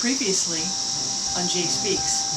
Previously on Jay Speaks.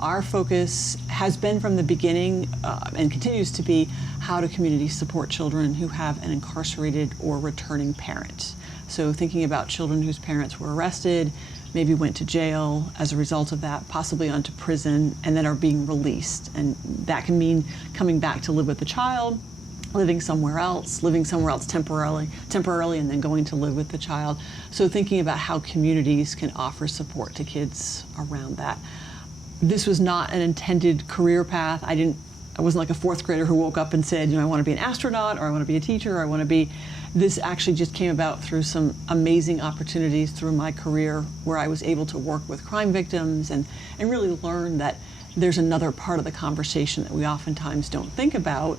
Our focus has been from the beginning and continues to be how do communities support children who have an incarcerated or returning parent. So thinking about children whose parents were arrested, maybe went to jail as a result of that, possibly onto prison, and then are being released. And that can mean coming back to live with the child, living somewhere else temporarily, and then going to live with the child. So thinking about how communities can offer support to kids around that. This was not an intended career path. I wasn't like a fourth grader who woke up and said, I want to be an astronaut, or I want to be a teacher, or I want to be. This actually just came about through some amazing opportunities through my career where I was able to work with crime victims and really learn that there's another part of the conversation that we oftentimes don't think about,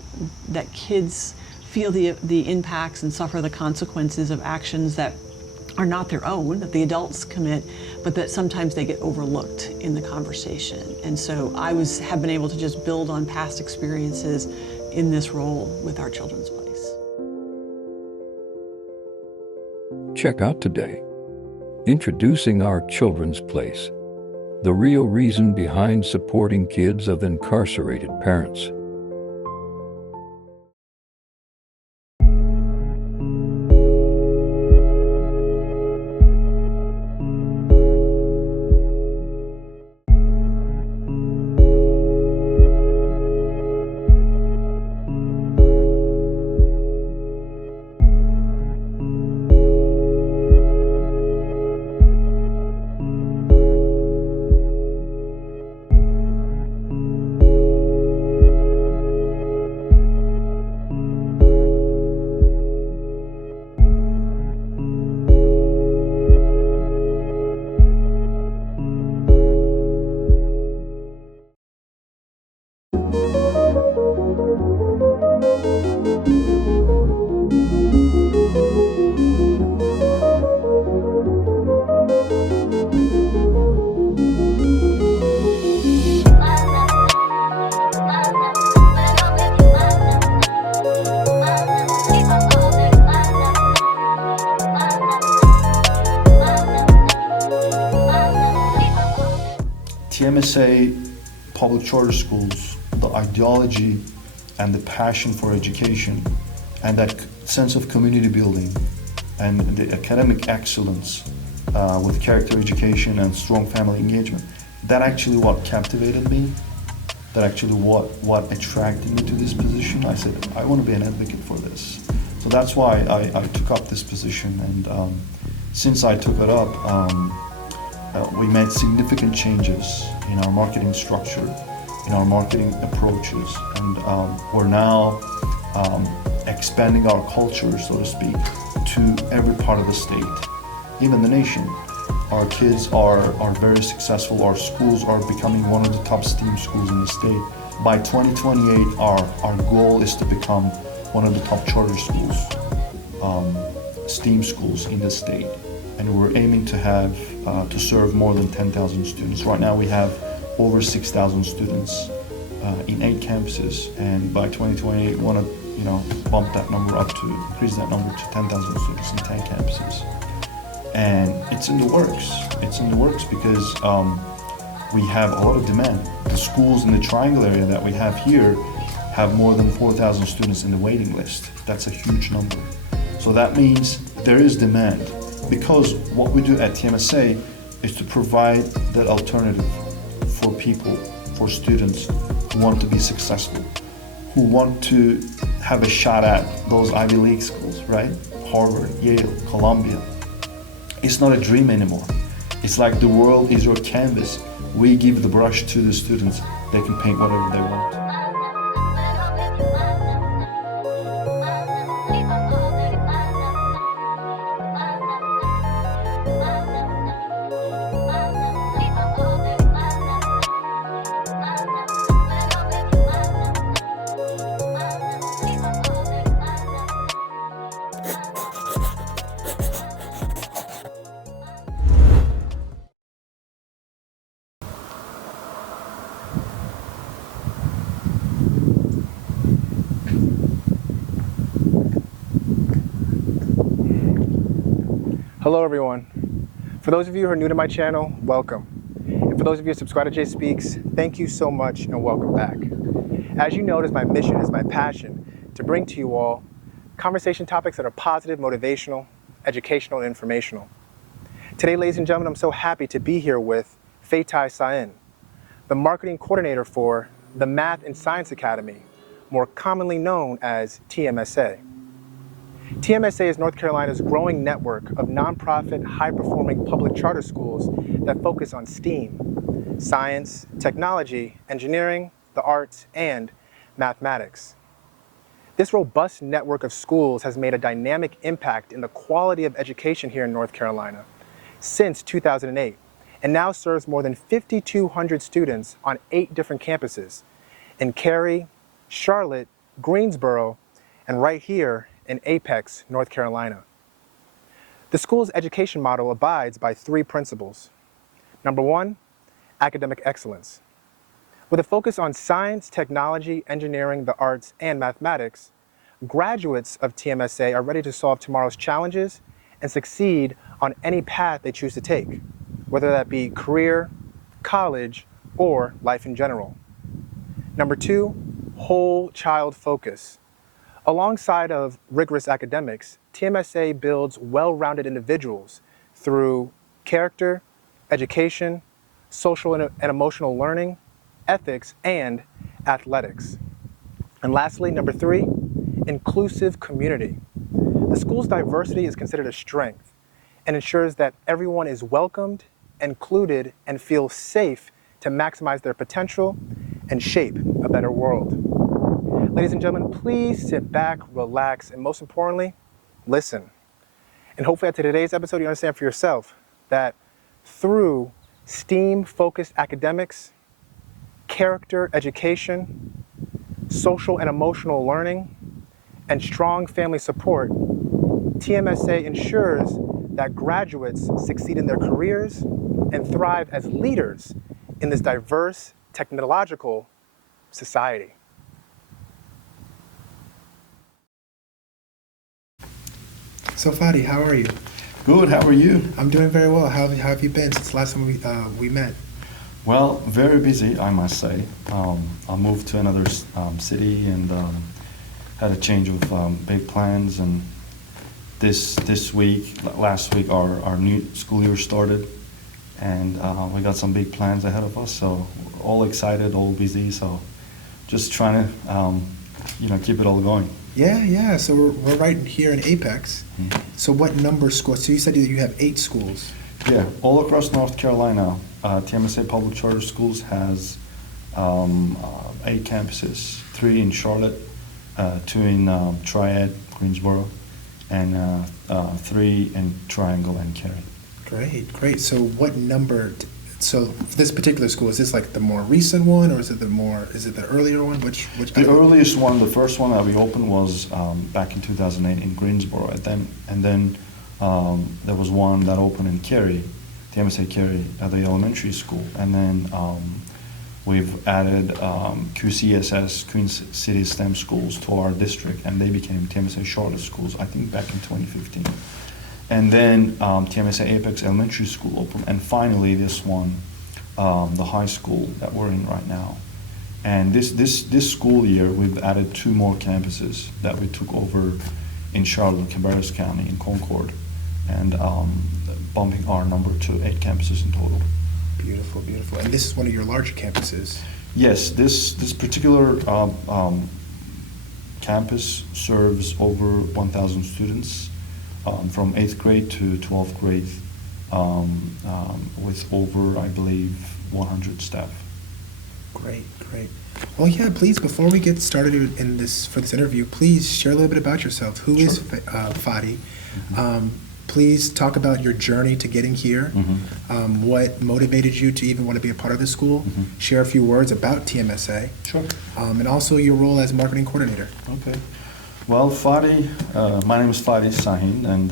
that kids feel the impacts and suffer the consequences of actions that are not their own, that the adults commit, but that sometimes they get overlooked in the conversation. And so I have been able to just build on past experiences in this role with our Children's Place. Check out today, introducing our Children's Place, the real reason behind supporting kids of incarcerated parents. TMSA Public Charter Schools, the ideology and the passion for education and that sense of community building and the academic excellence with character education and strong family engagement, that actually what captivated me, that actually what attracted me to this position. I said, I want to be an advocate for this. So that's why I took up this position, and since I took it up, we made significant changes in our marketing structure, in our marketing approaches, and we're now expanding our culture, so to speak, to every part of the state, even the nation. Our kids are very successful. Our schools are becoming one of the top STEAM schools in the state. By 2028, our goal is to become one of the top charter schools, STEAM schools in the state. And we're aiming to have to serve more than 10,000 students. Right now we have over 6,000 students in 8 campuses, and by 2028 we want to bump that number up to increase that number to 10,000 students in 10 campuses. And it's in the works. It's in the works because we have a lot of demand. The schools in the Triangle area that we have here have more than 4,000 students in the waiting list. That's a huge number. So that means there is demand, because what we do at TMSA is to provide that alternative for people, for students who want to be successful, who want to have a shot at those Ivy League schools, right? Harvard, Yale, Columbia. It's not a dream anymore. It's like the world is your canvas. We give the brush to the students. They can paint whatever they want. Hello everyone. For those of you who are new to my channel, welcome. And for those of you who subscribe to Jay Speaks, thank you so much and welcome back. As you know, it is my mission, it is my passion to bring to you all conversation topics that are positive, motivational, educational, and informational. Today, ladies and gentlemen, I'm so happy to be here with Fatai Sain, the marketing coordinator for the Math and Science Academy, more commonly known as TMSA. TMSA is North Carolina's growing network of nonprofit, high-performing public charter schools that focus on STEAM, science, technology, engineering, the arts, and mathematics. This robust network of schools has made a dynamic impact in the quality of education here in North Carolina since 2008, and now serves more than 5,200 students on 8 different campuses in Cary, Charlotte, Greensboro, and right here in Apex, North Carolina. The school's education model abides by 3 principles. Number 1, academic excellence. With a focus on science, technology, engineering, the arts, and mathematics, graduates of TMSA are ready to solve tomorrow's challenges and succeed on any path they choose to take, whether that be career, college, or life in general. Number 2, whole child focus. Alongside of rigorous academics, TMSA builds well-rounded individuals through character, education, social and emotional learning, ethics, and athletics. And lastly, number 3, inclusive community. The school's diversity is considered a strength and ensures that everyone is welcomed, included, and feels safe to maximize their potential and shape a better world. Ladies and gentlemen, please sit back, relax, and most importantly, listen. And hopefully after today's episode, you understand for yourself that through STEAM-focused academics, character education, social and emotional learning, and strong family support, TMSA ensures that graduates succeed in their careers and thrive as leaders in this diverse technological society. So Fadi, how are you? Good, how are you? I'm doing very well. How have you been since the last time we met? Well, very busy, I must say. I moved to another city and had a change of big plans. And last week, our new school year started, and we got some big plans ahead of us. So all excited, all busy. So just trying to, keep it all going. Yeah. So we're right here in Apex. Mm-hmm. So what number schools? So you said that you have 8 schools. Yeah, all across North Carolina, TMSA Public Charter Schools has 8 campuses, 3 in Charlotte, 2 in Triad, Greensboro, and 3 in Triangle and Cary. Great. So what number? So this particular school, is this like the more recent one, or is it the earlier one? Which the earliest one, the first one that we opened was back in 2008 in Greensboro, and then there was one that opened in Cary, TMSA Cary, at the elementary school, and then we've added QCSS, Queen City STEM schools, to our district, and they became TMSA Charlotte schools, I think back in 2015. And then TMSA Apex Elementary School opened, and finally this one, the high school that we're in right now. And this school year, we've added 2 more campuses that we took over in Charlotte, Cabarrus County, in Concord, and bumping our number to 8 campuses in total. Beautiful, beautiful. And this is one of your larger campuses. Yes, this particular campus serves over 1,000 students from 8th grade to 12th grade, with over, I believe, 100 staff. Great, great. Well, yeah, please, before we get started in this interview, please share a little bit about yourself. Who is Fadi? Mm-hmm. Please talk about your journey to getting here. Mm-hmm. What motivated you to even want to be a part of the school? Mm-hmm. Share a few words about TMSA. Sure. And also your role as marketing coordinator. Okay. Well, Fadi, my name is Fadi Sahin, and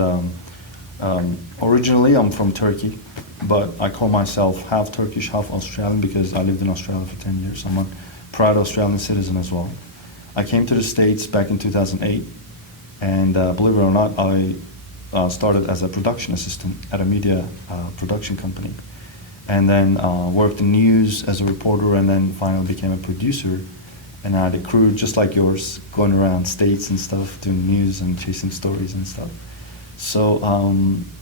originally I'm from Turkey, but I call myself half Turkish, half Australian because I lived in Australia for 10 years. I'm a proud Australian citizen as well. I came to the States back in 2008, and believe it or not, I started as a production assistant at a media production company, and then worked in news as a reporter, and then finally became a producer. And I had a crew just like yours, going around states and stuff, doing news and chasing stories and stuff. So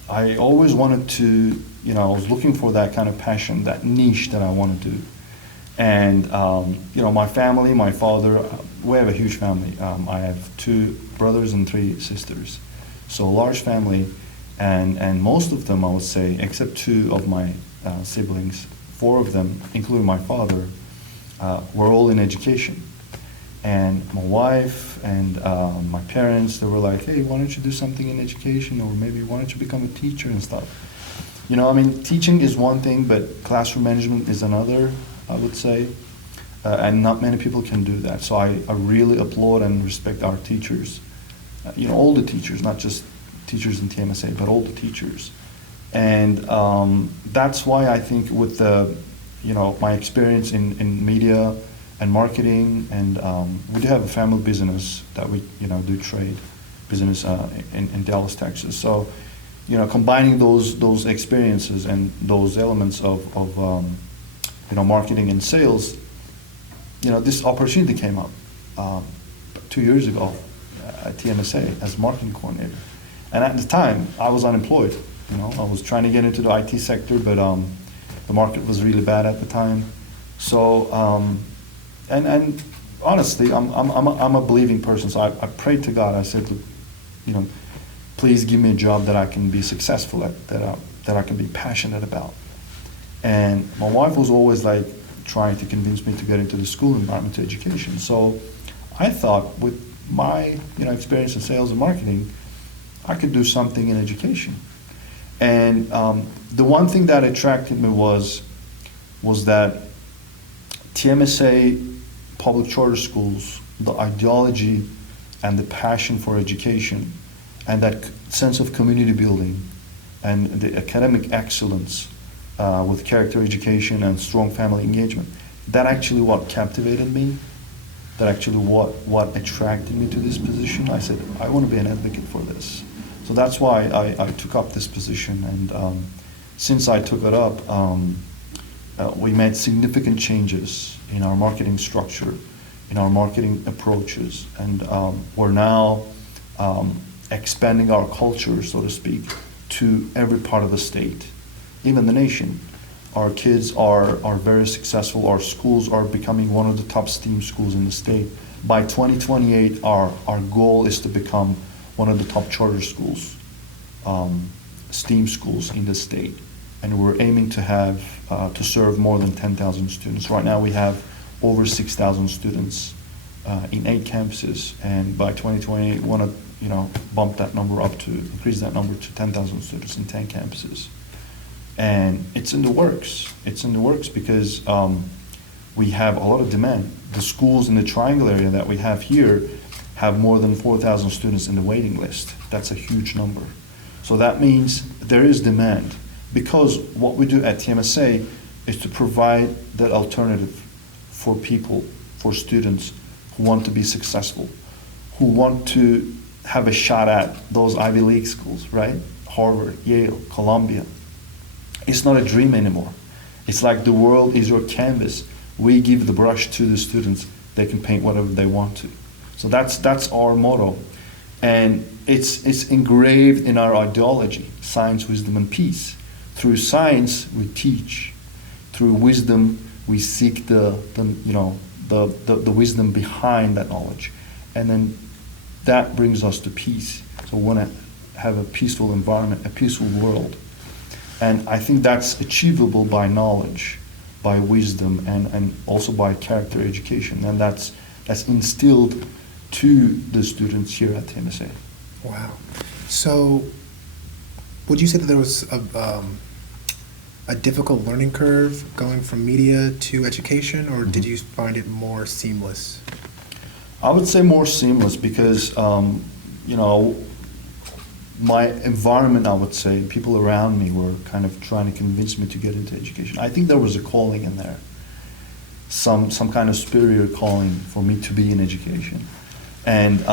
I always wanted to, I was looking for that kind of passion, that niche that I want to do. And, my family, my father, we have a huge family. I have 2 brothers and 3 sisters. So a large family, and most of them, I would say, except 2 of my siblings, 4 of them, including my father, were all in education. And my wife and my parents, they were like, hey, why don't you do something in education, or maybe why don't you become a teacher and stuff. Teaching is one thing, but classroom management is another, I would say. And not many people can do that. So I really applaud and respect our teachers. All the teachers, not just teachers in TMSA, but all the teachers. And that's why I think with the, my experience in media and marketing, and we do have a family business that we, do trade business in Dallas, Texas. So, combining those experiences and those elements of marketing and sales, this opportunity came up 2 years ago at TMSA as marketing coordinator. And at the time, I was unemployed. I was trying to get into the IT sector, but the market was really bad at the time. So, and honestly, I'm a believing person. So I prayed to God. I said, please give me a job that I can be successful at, that I can be passionate about. And my wife was always like trying to convince me to get into the school environment, to education. So I thought with my experience in sales and marketing, I could do something in education. And the one thing that attracted me was that TMSA Public Charter Schools, the ideology and the passion for education, and that sense of community building, and the academic excellence with character education and strong family engagement, that actually what captivated me, that actually what attracted me to this position. I said, I want to be an advocate for this. So that's why I took up this position, and since I took it up, we made significant changes in our marketing structure, in our marketing approaches, and we're now expanding our culture, so to speak, to every part of the state, even the nation. Our kids are very successful. Our schools are becoming one of the top STEAM schools in the state. By 2028, our goal is to become one of the top charter schools, STEAM schools in the state. And we're aiming to have, to serve more than 10,000 students. Right now we have over 6,000 students in 8 campuses. And by 2028, we want to bump that number up to, increase that number to 10,000 students in 10 campuses. And it's in the works. It's in the works because we have a lot of demand. The schools in the Triangle area that we have here have more than 4,000 students in the waiting list. That's a huge number. So that means there is demand, because what we do at TMSA is to provide that alternative for people, for students who want to be successful, who want to have a shot at those Ivy League schools, right? Harvard, Yale, Columbia. It's not a dream anymore. It's like the world is your canvas. We give the brush to the students. They can paint whatever they want to. So that's our motto. And it's engraved in our ideology: science, wisdom, and peace. Through science, we teach. Through wisdom, we seek the wisdom behind that knowledge. And then that brings us to peace. So we want to have a peaceful environment, a peaceful world. And I think that's achievable by knowledge, by wisdom, and also by character education. And that's instilled to the students here at TMSA. Wow. So would you say that there was a difficult learning curve going from media to education, or did you find it more seamless? I would say more seamless because, my environment, I would say, people around me were kind of trying to convince me to get into education. I think there was a calling in there, some kind of superior calling for me to be in education. And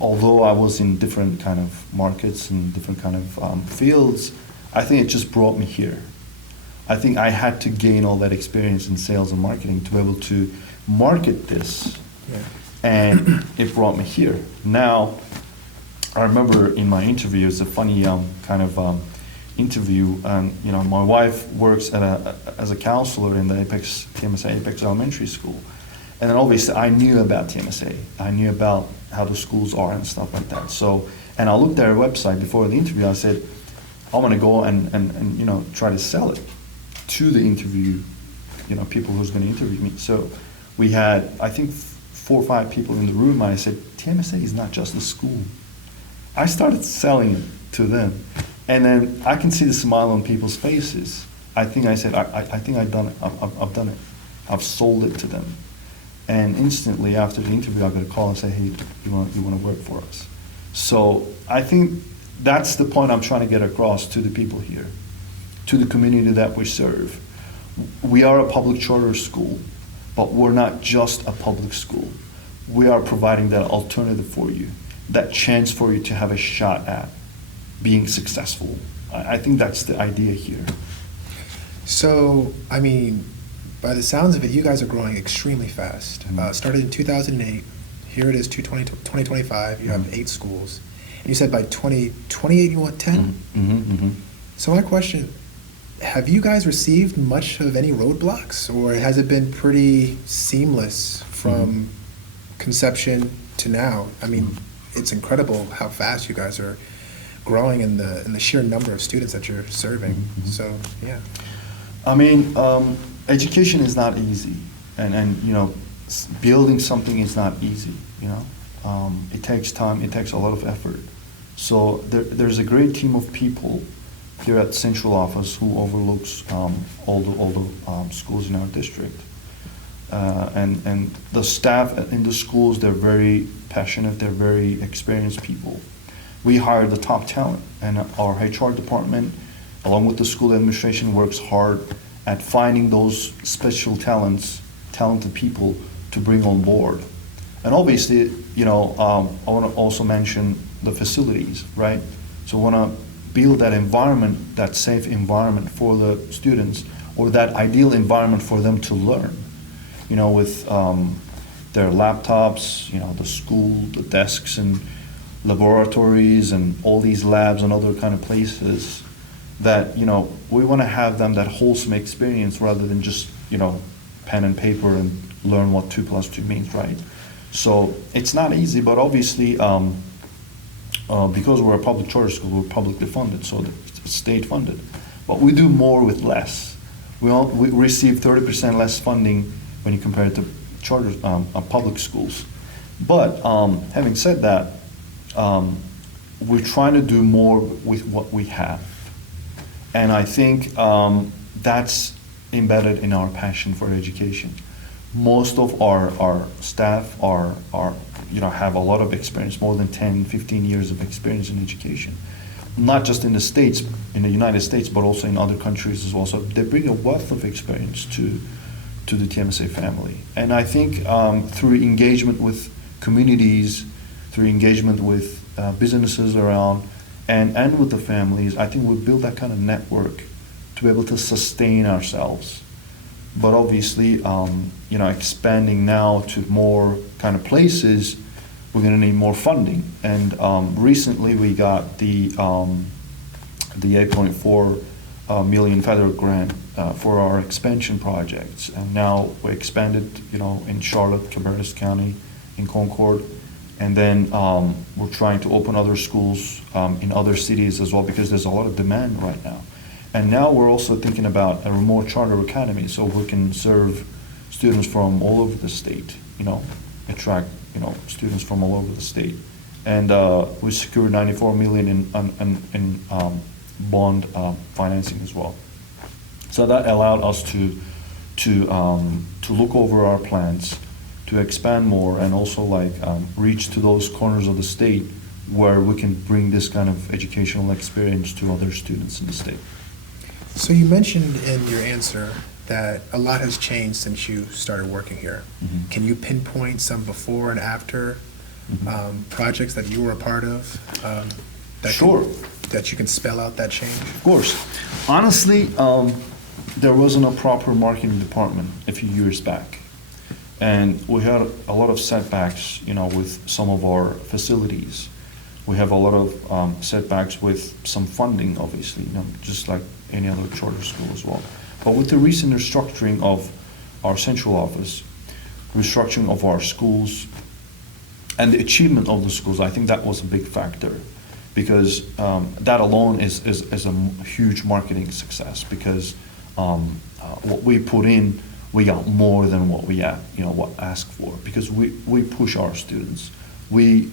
although I was in different kind of markets and different kind of fields, I think it just brought me here. I think I had to gain all that experience in sales and marketing to be able to market this. Yeah. And it brought me here. Now, I remember in my interview, it's a funny kind of interview, and my wife works as a counselor in the TMSA Apex Elementary School. And then obviously I knew about TMSA. I knew about how the schools are and stuff like that. So, and I looked at her website before the interview. I said, I want to go and try to sell it to the interview, people who's going to interview me. So we had, I think, 4 or 5 people in the room. And I said, TMSA is not just a school. I started selling it to them. And then I can see the smile on people's faces. I think I said, I think I've done it. I've done it. I've sold it to them. And instantly after the interview, I got a call and say, hey, you want to work for us? So I think that's the point I'm trying to get across to the people here, to the community that we serve. We are a public charter school, but we're not just a public school. We are providing that alternative for you, that chance for you to have a shot at being successful. I think that's the idea here. So, I mean, by the sounds of it, you guys are growing extremely fast. Started in 2008. Here it is, 2025. You have 8 schools. And you said by 2028 you want 10? So my question, have you guys received much of any roadblocks, or has it been pretty seamless from conception to now? I mean, it's incredible how fast you guys are growing in the sheer number of students that you're serving. So, yeah. I mean, education is not easy, and building something is not easy. It takes time. It takes a lot of effort. So there's a great team of people here at the central office who overlooks all the schools in our district, and the staff in the schools. They're very passionate. They're very experienced people. We hire the top talent, and our HR department, along with the school administration, works hard at finding those special talented people to bring on board. And obviously, I want to also mention the facilities, right? So I want to build that environment, that safe environment for the students, or that ideal environment for them to learn, with their laptops, the school, the desks and laboratories and all these labs and other kind of places that, we want to have them that wholesome experience rather than just, pen and paper and learn what 2 + 2 means, right? So it's not easy, but obviously, because we're a public charter school, we're publicly funded, so it's state funded. But we do more with less. We receive 30% less funding when you compare it to charter public schools. But having said that, we're trying to do more with what we have. And I think that's embedded in our passion for education. Most of our staff have a lot of experience, more than 10, 15 years of experience in education. Not just in the States, in the United States, but also in other countries as well. So they bring a wealth of experience to the TMSA family. And I think through engagement with communities, through engagement with businesses around, and with the families, I think we build that kind of network to be able to sustain ourselves. But obviously, expanding now to more kind of places, we're going to need more funding. And recently we got the 8.4 million federal grant for our expansion projects, and now we expanded, in Charlotte, Cabarrus County, in Concord, and then we're trying to open other schools in other cities as well, because there's a lot of demand right now. And now we're also thinking about a remote charter academy, so we can serve students from all over the state, attract, students from all over the state. And we secured $94 million in bond financing as well. So that allowed us to look over our plans, to expand more, and also reach to those corners of the state where we can bring this kind of educational experience to other students in the state. So you mentioned in your answer that a lot has changed since you started working here. Mm-hmm. Can you pinpoint some before and after projects that you were a part of? Sure. That you can spell out that change? Of course. Honestly, there wasn't a proper marketing department a few years back. And we had a lot of setbacks, with some of our facilities. We have a lot of setbacks with some funding, obviously, just like any other charter school as well. But with the recent restructuring of our central office, restructuring of our schools, and the achievement of the schools, I think that was a big factor, because that alone is a huge marketing success, because what we put in, we got more than what we asked for, because we push our students. We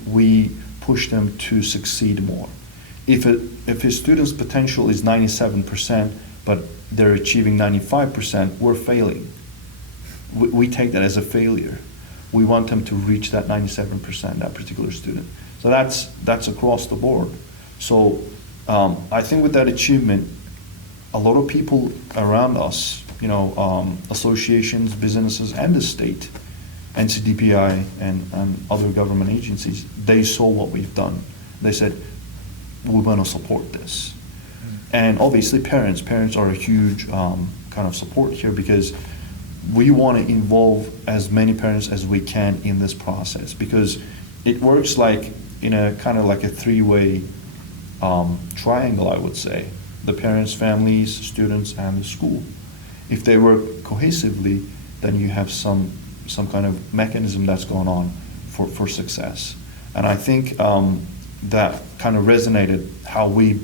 push them to succeed more. If a student's potential is 97%, but they're achieving 95%, we're failing. We take that as a failure. We want them to reach that 97%, that particular student. So that's across the board. So I think with that achievement, a lot of people around us, associations, businesses, and the state, NCDPI and other government agencies, they saw what we've done. They said, we want to support this. And obviously parents are a huge kind of support here, because we want to involve as many parents as we can in this process, because it works like in a kind of like a three-way triangle, I would say. The parents, families, students, and the school. If they work cohesively, then you have some kind of mechanism that's going on for success. And I think that kind of resonated how we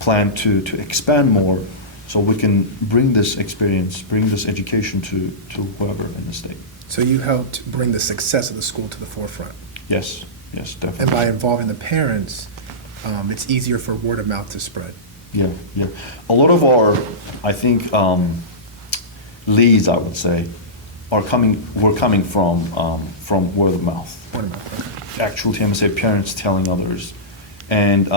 plan to expand more, so we can bring this experience, bring this education to whoever in the state. So you helped bring the success of the school to the forefront. Yes, definitely. And by involving the parents, it's easier for word of mouth to spread. Yeah. A lot of our, I think, leads, I would say, were coming from word of mouth. Word of mouth, okay. Actual TMSA parents telling others. And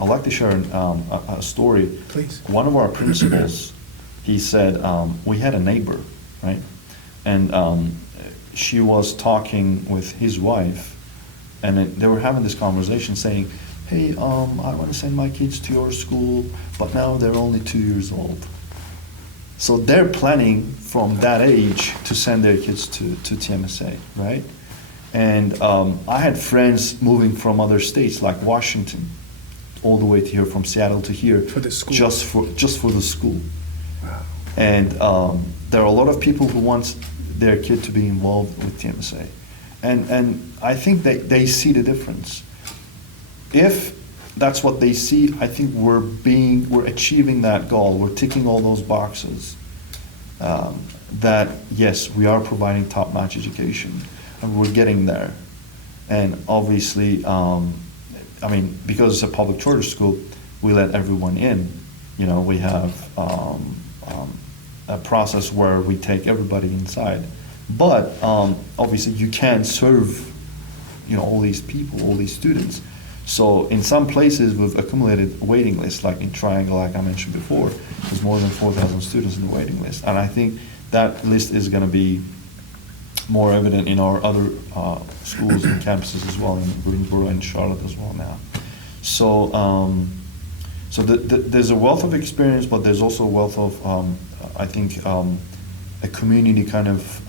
I'd like to share a story. Please. One of our principals, he said, we had a neighbor, right? And she was talking with his wife, and they were having this conversation saying, hey, I want to send my kids to your school, but now they're only 2 years old. So they're planning from that age to send their kids to TMSA, right? And I had friends moving from other states like Washington, all the way to here, from Seattle to here, for the school. just for the school. Wow. And there are a lot of people who want their kid to be involved with TMSA, and I think they see the difference. If that's what they see, I think we're achieving that goal. We're ticking all those boxes. That yes, we are providing top-notch education, and we're getting there. And obviously, because it's a public charter school, we let everyone in. We have a process where we take everybody inside. But obviously, you can't serve, all these people, all these students. So in some places, we've accumulated waiting lists, like in Triangle, like I mentioned before. There's more than 4,000 students in the waiting list. And I think that list is going to be more evident in our other schools and campuses as well, in Greensboro and Charlotte as well now. So there's a wealth of experience, but there's also a wealth of, a community kind of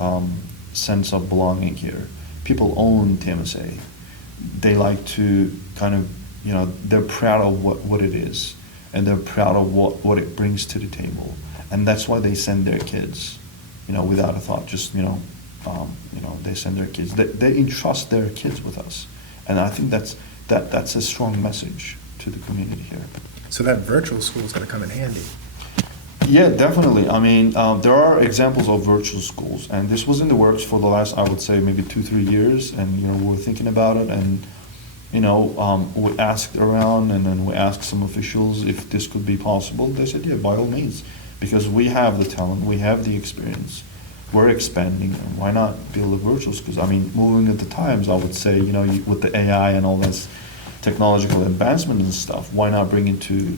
sense of belonging here. people own TMSA, they like to kind of, they're proud of what it is, and they're proud of what it brings to the table. And that's why they send their kids, without a thought, just, they send their kids. They entrust their kids with us. And I think that's a strong message to the community here. So that virtual school is going to come in handy. Yeah, definitely. I mean, there are examples of virtual schools, and this was in the works for the last, I would say, maybe 2-3 years, and we were thinking about it, and we asked around, and then we asked some officials if this could be possible. They said, yeah, by all means, because we have the talent, we have the experience, we're expanding, and why not build a virtual schools? I mean, moving at the times, I would say, with the AI and all this technological advancement and stuff, why not bring it to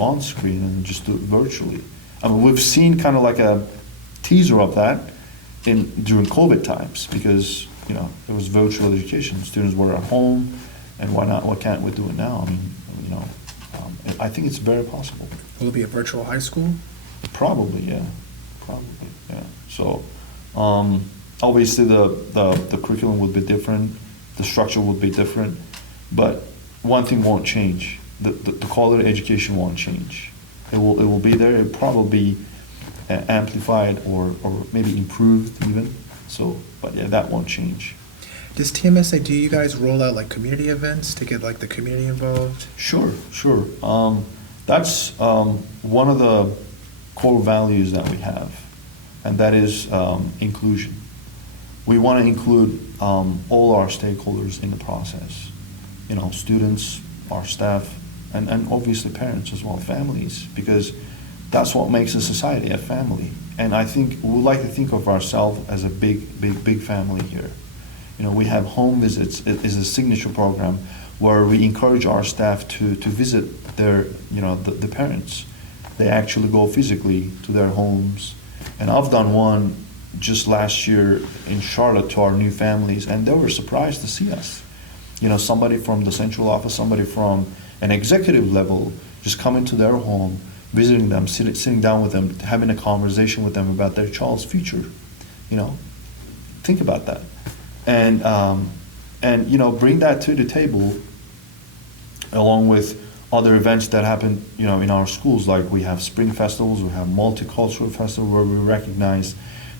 on screen and just do it virtually? I mean, we've seen kind of like a teaser of that during COVID times, because there was virtual education. Students were at home, and why can't we do it now? I mean, I think it's very possible. Will it be a virtual high school? Probably, yeah. So, obviously the curriculum would be different, the structure would be different, but one thing won't change. The quality of education won't change. It will be there. It'll probably be amplified or maybe improved even. So, but yeah, that won't change. Does TMSA, do you guys roll out like community events to get like the community involved? Sure. That's one of the core values that we have, and that is inclusion. We want to include all our stakeholders in the process. Students, our staff, and obviously parents as well, families, because that's what makes a society a family. And I think we like to think of ourselves as a big family here. We have home visits. It is a signature program where we encourage our staff to visit their, the parents. They actually go physically to their homes. And I've done one just last year in Charlotte to our new families, and they were surprised to see us. Somebody from the central office, somebody from an executive level, just coming to their home, visiting them, sitting down with them, having a conversation with them about their child's future. Think about that, and bring that to the table, along with other events that happen, in our schools. Like we have spring festivals, we have multicultural festival where we recognize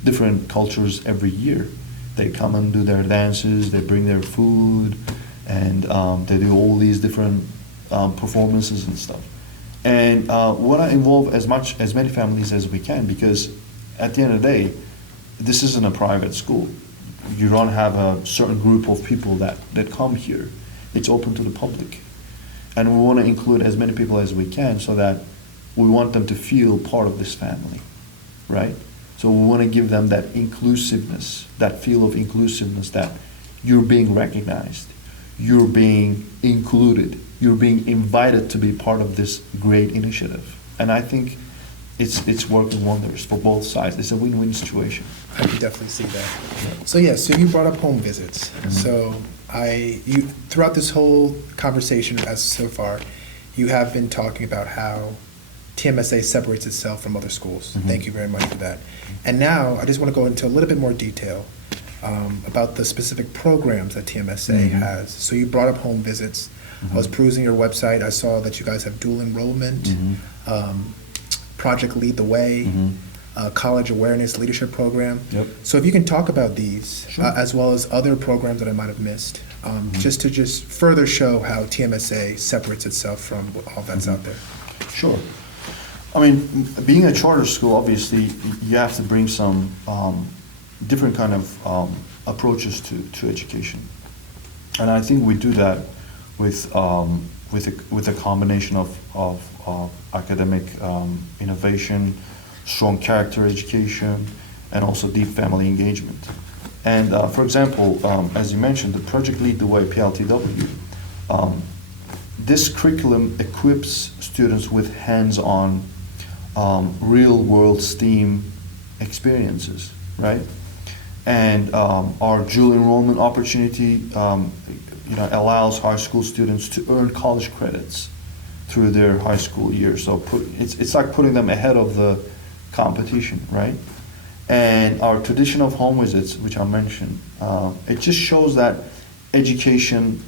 different cultures every year. They come and do their dances, they bring their food, and they do all these different performances and stuff. And we want to involve as many families as we can, because at the end of the day, this isn't a private school. You don't have a certain group of people that come here. It's open to the public. And we want to include as many people as we can, so that we want them to feel part of this family, right? So we want to give them that inclusiveness, that feel of inclusiveness, that you're being recognized, you're being included, you're being invited to be part of this great initiative. And I think it's working wonders for both sides. It's a win-win situation. I can definitely see that. So so you brought up home visits. Mm-hmm. So you throughout this whole conversation so far, you have been talking about how TMSA separates itself from other schools. Mm-hmm. Thank you very much for that. And now I just want to go into a little bit more detail about the specific programs that TMSA mm-hmm. has. So you brought up home visits. Mm-hmm. I was perusing your website. I saw that you guys have dual enrollment, mm-hmm. Project Lead the Way, mm-hmm. College Awareness Leadership Program. Yep. So if you can talk about these, sure. As well as other programs that I might have missed, mm-hmm. just to further show how TMSA separates itself from all that's mm-hmm. out there. Sure. I mean, being a charter school, obviously, you have to bring some different kind of approaches to education, and I think we do that with a combination of academic innovation, strong character education, and also deep family engagement. And for example, as you mentioned, the Project Lead the Way (PLTW). This curriculum equips students with hands-on, real-world STEAM experiences, right? And our dual enrollment opportunity, allows high school students to earn college credits through their high school years. So it's like putting them ahead of the competition, right? And our tradition of home visits, which I mentioned, it just shows that education,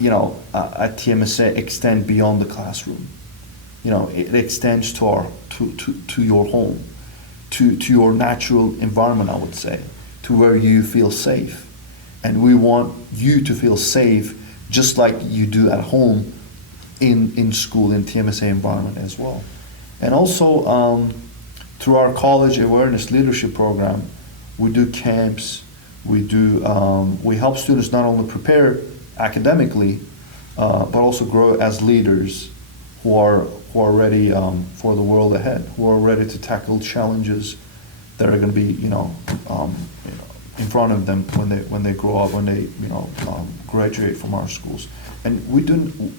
at TMSA extend beyond the classroom. It extends to your home, to your natural environment, I would say, to where you feel safe. And we want you to feel safe just like you do at home in school, in TMSA environment as well. And also, through our College Awareness Leadership Program, we do camps, we help students not only prepare academically, but also grow as leaders who are ready for the world ahead, who are ready to tackle challenges that are going to be, in front of them when they grow up, when they, graduate from our schools. And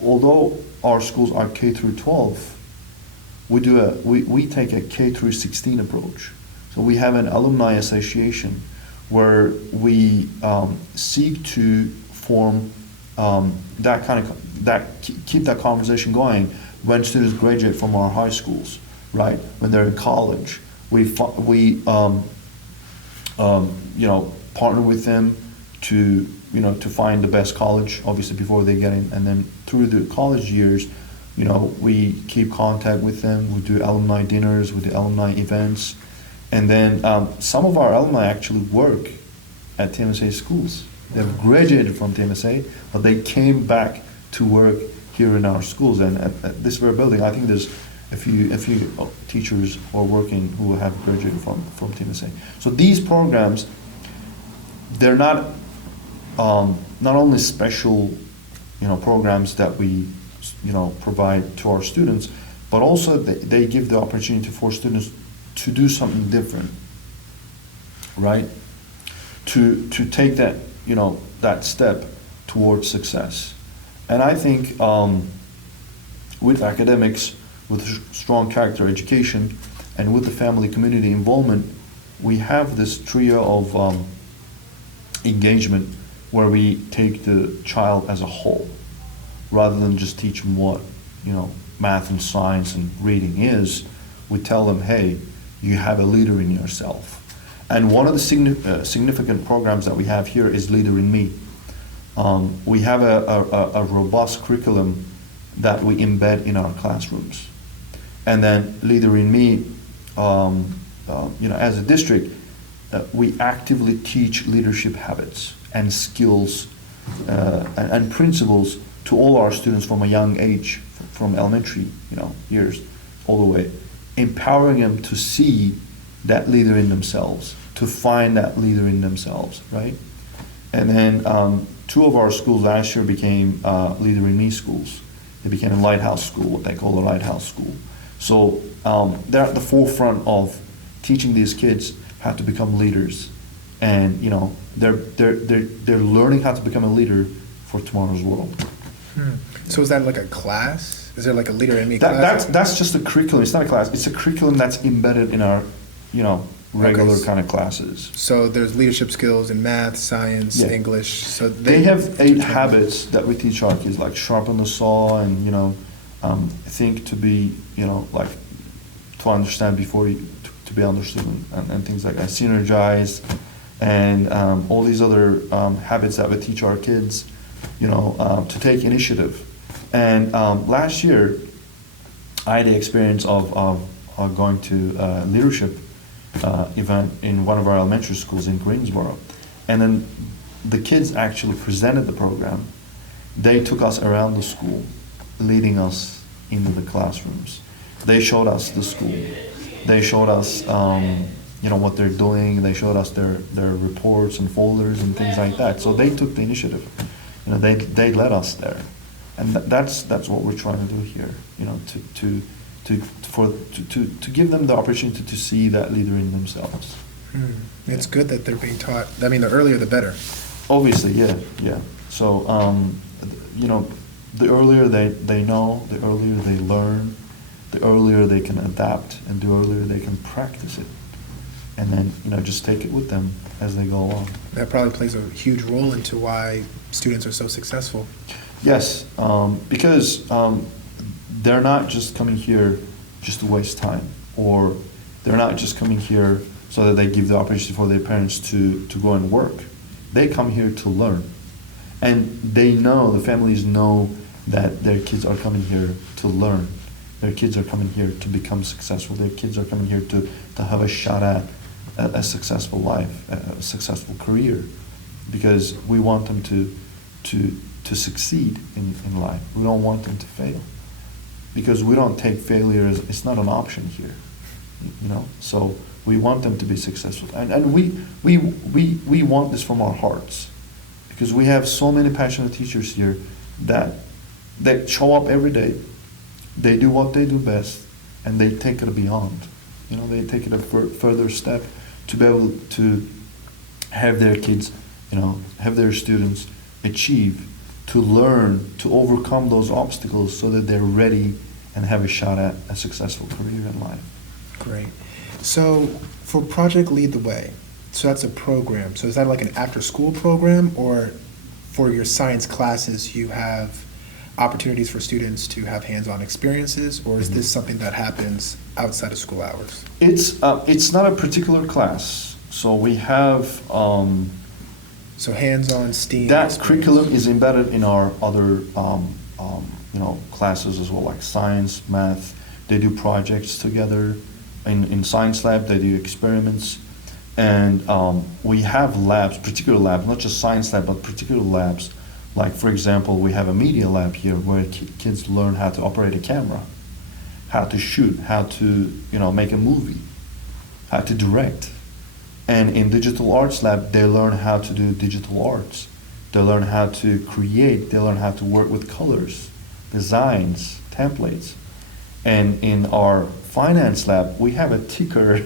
although our schools are K through 12, we take a K through 16 approach. So we have an alumni association where we seek to form keep that conversation going when students graduate from our high schools, right? When they're in college, we partner with them to find the best college, obviously before they get in, and then through the college years, we keep contact with them. We do alumni dinners, we do alumni events, and then some of our alumni actually work at TMSA schools. They've graduated from TMSA, but they came back to work here in our schools. And at this very building, I think there's a few teachers who are working who have graduated from TMSA. So these programs, they're not only special, programs that we, provide to our students, but also they give the opportunity for students to do something different, right? To take that, that step towards success. And I think with academics, with strong character education, and with the family community involvement, we have this trio of engagement where we take the child as a whole, rather than just teach them what, math and science and reading is. We tell them, hey, you have a leader in yourself. And one of the significant programs that we have here is Leader in Me. We have a robust curriculum that we embed in our classrooms. And then Leader in Me, as a district, we actively teach leadership habits and skills and principles to all our students from a young age, from elementary, years all the way, empowering them to see that leader in themselves, to find that leader in themselves, right? And then two of our schools last year became Leader in Me schools. They became a lighthouse school, what they call a lighthouse school. So they're at the forefront of teaching these kids how to become leaders, and they're learning how to become a leader for tomorrow's world. So is that like a class? Is there like a Leader in Me class? That's just a curriculum. It's not a class. It's a curriculum that's embedded in our, regular kind of classes. So there's leadership skills in math, science, English. So they have 8 habits that we teach our kids, like sharpen the saw, and think to be, to understand before you to be understood, and things like that. Synergize, and all these other habits that we teach our kids, to take initiative. And last year, I had the experience of going to a leadership event in one of our elementary schools in Greensboro. And then the kids actually presented the program. They took us around the school, leading us into the classrooms. They showed us the school. They showed us, what they're doing. They showed us their reports and folders and things like that. So they took the initiative. They led us there. And that's what we're trying to do here, to give them the opportunity to see that leader in themselves. It's good that they're being taught. I mean, the earlier the better. Obviously, yeah. So, the earlier they know, the earlier they learn, the earlier they can adapt, and the earlier they can practice it. And then, just take it with them as they go along. That probably plays a huge role into why students are so successful. Yes, because they're not just coming here just to waste time, or they're not just coming here so that they give the opportunity for their parents to go and work. They come here to learn. And they know, the families know that their kids are coming here to learn. Their kids are coming here to become successful. Their kids are coming here to have a shot at a successful life, a successful career. Because we want them to succeed in life. We don't want them to fail. Because we don't take failure as, it's not an option here. You know? So we want them to be successful. And we want this from our hearts. Because we have so many passionate teachers here that show up every day, they do what they do best, and they take it beyond. You know, they take it a further step to be able to have their kids, you know, have their students achieve, to learn, to overcome those obstacles so that they're ready and have a shot at a successful career in life. Great. So for Project Lead the Way, so that's a program. So is that like an after-school program, or for your science classes you have opportunities for students to have hands-on experiences, or is this something that happens outside of school hours? It's not a particular class. So we have so hands-on STEAM. that experience. curriculum is embedded in our other you know, classes as well, like science, math. They do projects together. In science lab, they do experiments. And we have labs, particular labs, not just science lab, but particular labs. Like, for example, we have a media lab here where kids learn how to operate a camera, how to shoot, how to, you know, make a movie, how to direct. And in digital arts lab, they learn how to do digital arts. They learn how to create, they learn how to work with colors, designs, templates. And in our finance lab, we have a ticker,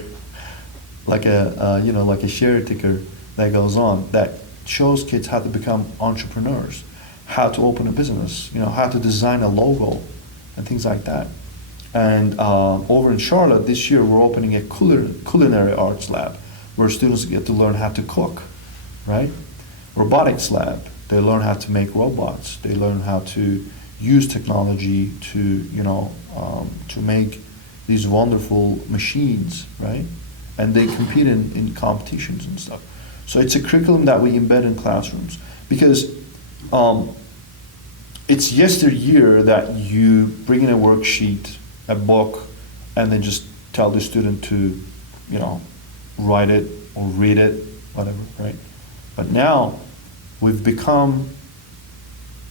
like a you know, like a share ticker that goes on that shows kids how to become entrepreneurs, how to open a business, you know, how to design a logo, and things like that. And over in Charlotte this year, we're opening a culinary arts lab where students get to learn how to cook, right? Robotics lab, they learn how to make robots. They learn how to use technology to, you know, to make these wonderful machines, right? And they compete in competitions and stuff. So it's a curriculum that we embed in classrooms, because it's yesteryear that you bring in a worksheet, a book, and then just tell the student to, you know, write it or read it, whatever, right? But now we've become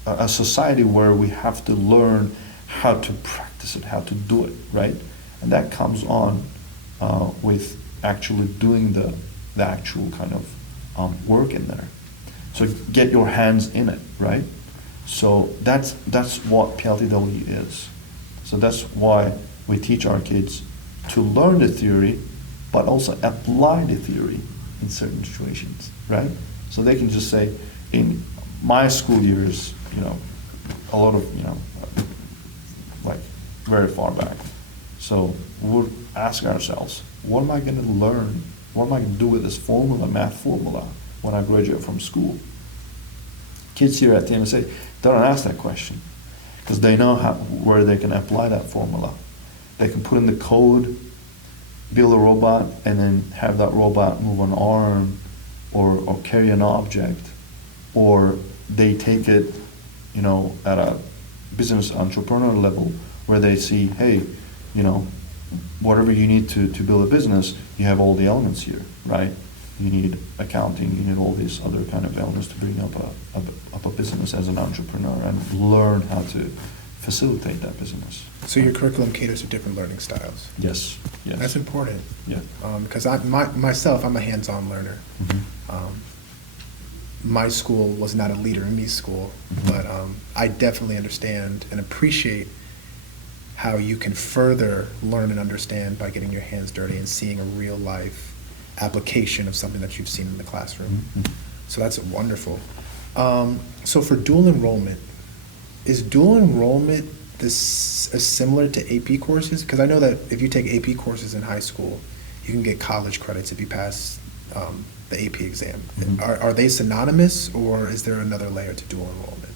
a society where we have to learn how to practice it, how to do it, right? And that comes on with actually doing the actual kind of work in there. So get your hands in it, right? So that's what PLTW is. So that's why we teach our kids to learn the theory, but also apply the theory in certain situations, right? So they can just say, in my school years, you know, a lot of, you know, like very far back. So we'll ask ourselves, what am I going to learn? What am I going to do with this formula, math formula, when I graduate from school? Kids here at TMSA, they don't ask that question because they know where they can apply that formula. They can put in the code, build a robot, and then have that robot move an arm or carry an object, or they take it, you know, at a business entrepreneur level where they see, hey, you know, whatever you need to build a business, you have all the elements here, right? You need accounting, you need all these other kind of elements to bring up a business as an entrepreneur and learn how to facilitate that business. So your curriculum caters to different learning styles. Yes, yes. That's important. Yeah. Because myself, I'm a hands-on learner. Mm-hmm. My school was not a leader in me school, Mm-hmm. but I definitely understand and appreciate how you can further learn and understand by getting your hands dirty and seeing a real life application of something that you've seen in the classroom. Mm-hmm. So that's wonderful. So for dual enrollment, is dual enrollment similar to AP courses? Because I know that if you take AP courses in high school, you can get college credits if you pass the AP exam. Mm-hmm. Are they synonymous, or is there another layer to dual enrollment?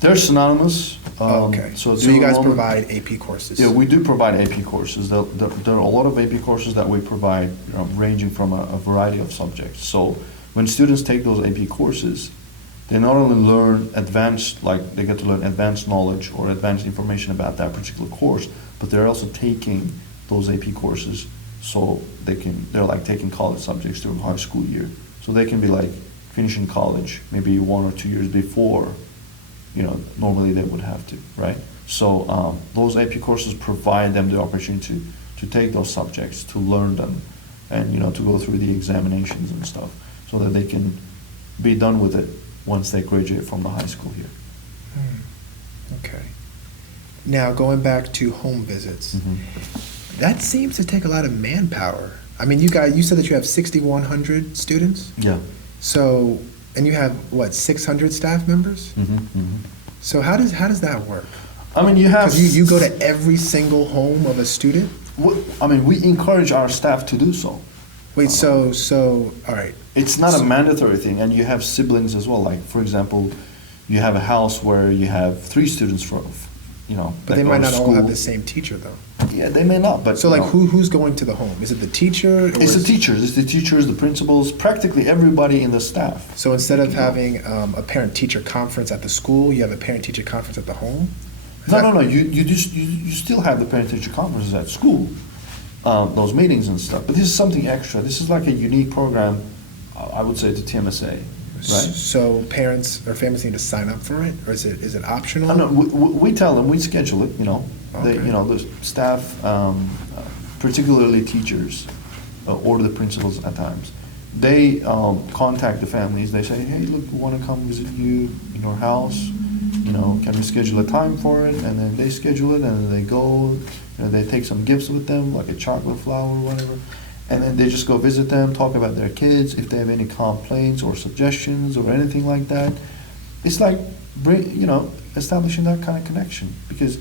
They're synonymous. Okay. So you guys provide AP courses? Yeah, we do provide AP courses. There are a lot of AP courses that we provide, ranging from a variety of subjects. So when students take those AP courses, they not only learn advanced, like they get to learn advanced knowledge or advanced information about that particular course, but they're also taking those AP courses so they're like taking college subjects during high school year. So they can be like finishing college maybe 1 or 2 years before, normally they would have to, right? So those AP courses provide them the opportunity to take those subjects, to learn them, and to go through the examinations and stuff, so that they can be done with it once they graduate from the high school here. Okay. Now, going back to home visits, that seems to take a lot of manpower. I mean, you said that you have 6,100 students? Yeah. So, and you have, what, 600 staff members? So how does that work? I mean, you have... Because you go to every single home of a student? We encourage our staff to do so. Wait, so, all right. It's not a mandatory thing, and you have siblings as well. Like, for example, you have a house where you have 3 students But they might not all have the same teacher, though. Yeah, they may not, but... So, who's going to the home? Is it the teacher? It's the teachers, the principals, practically everybody in the staff. So instead of having a parent-teacher conference at the school, you have a parent-teacher conference at the home? No. You still have the parent-teacher conferences at school, those meetings and stuff. But this is something extra. This is like a unique program, I would say, to TMSA. Right. So parents or families need to sign up for it, or is it optional? No, we tell them, we schedule it. Okay. The staff, particularly teachers, or the principals at times, they contact the families. They say, hey, look, we want to come visit you in our house. Can we schedule a time for it? And then they schedule it, and then they go. They take some gifts with them, like a chocolate flower or whatever. And then they just go visit them, talk about their kids, if they have any complaints or suggestions or anything like that. It's like establishing that kind of connection, because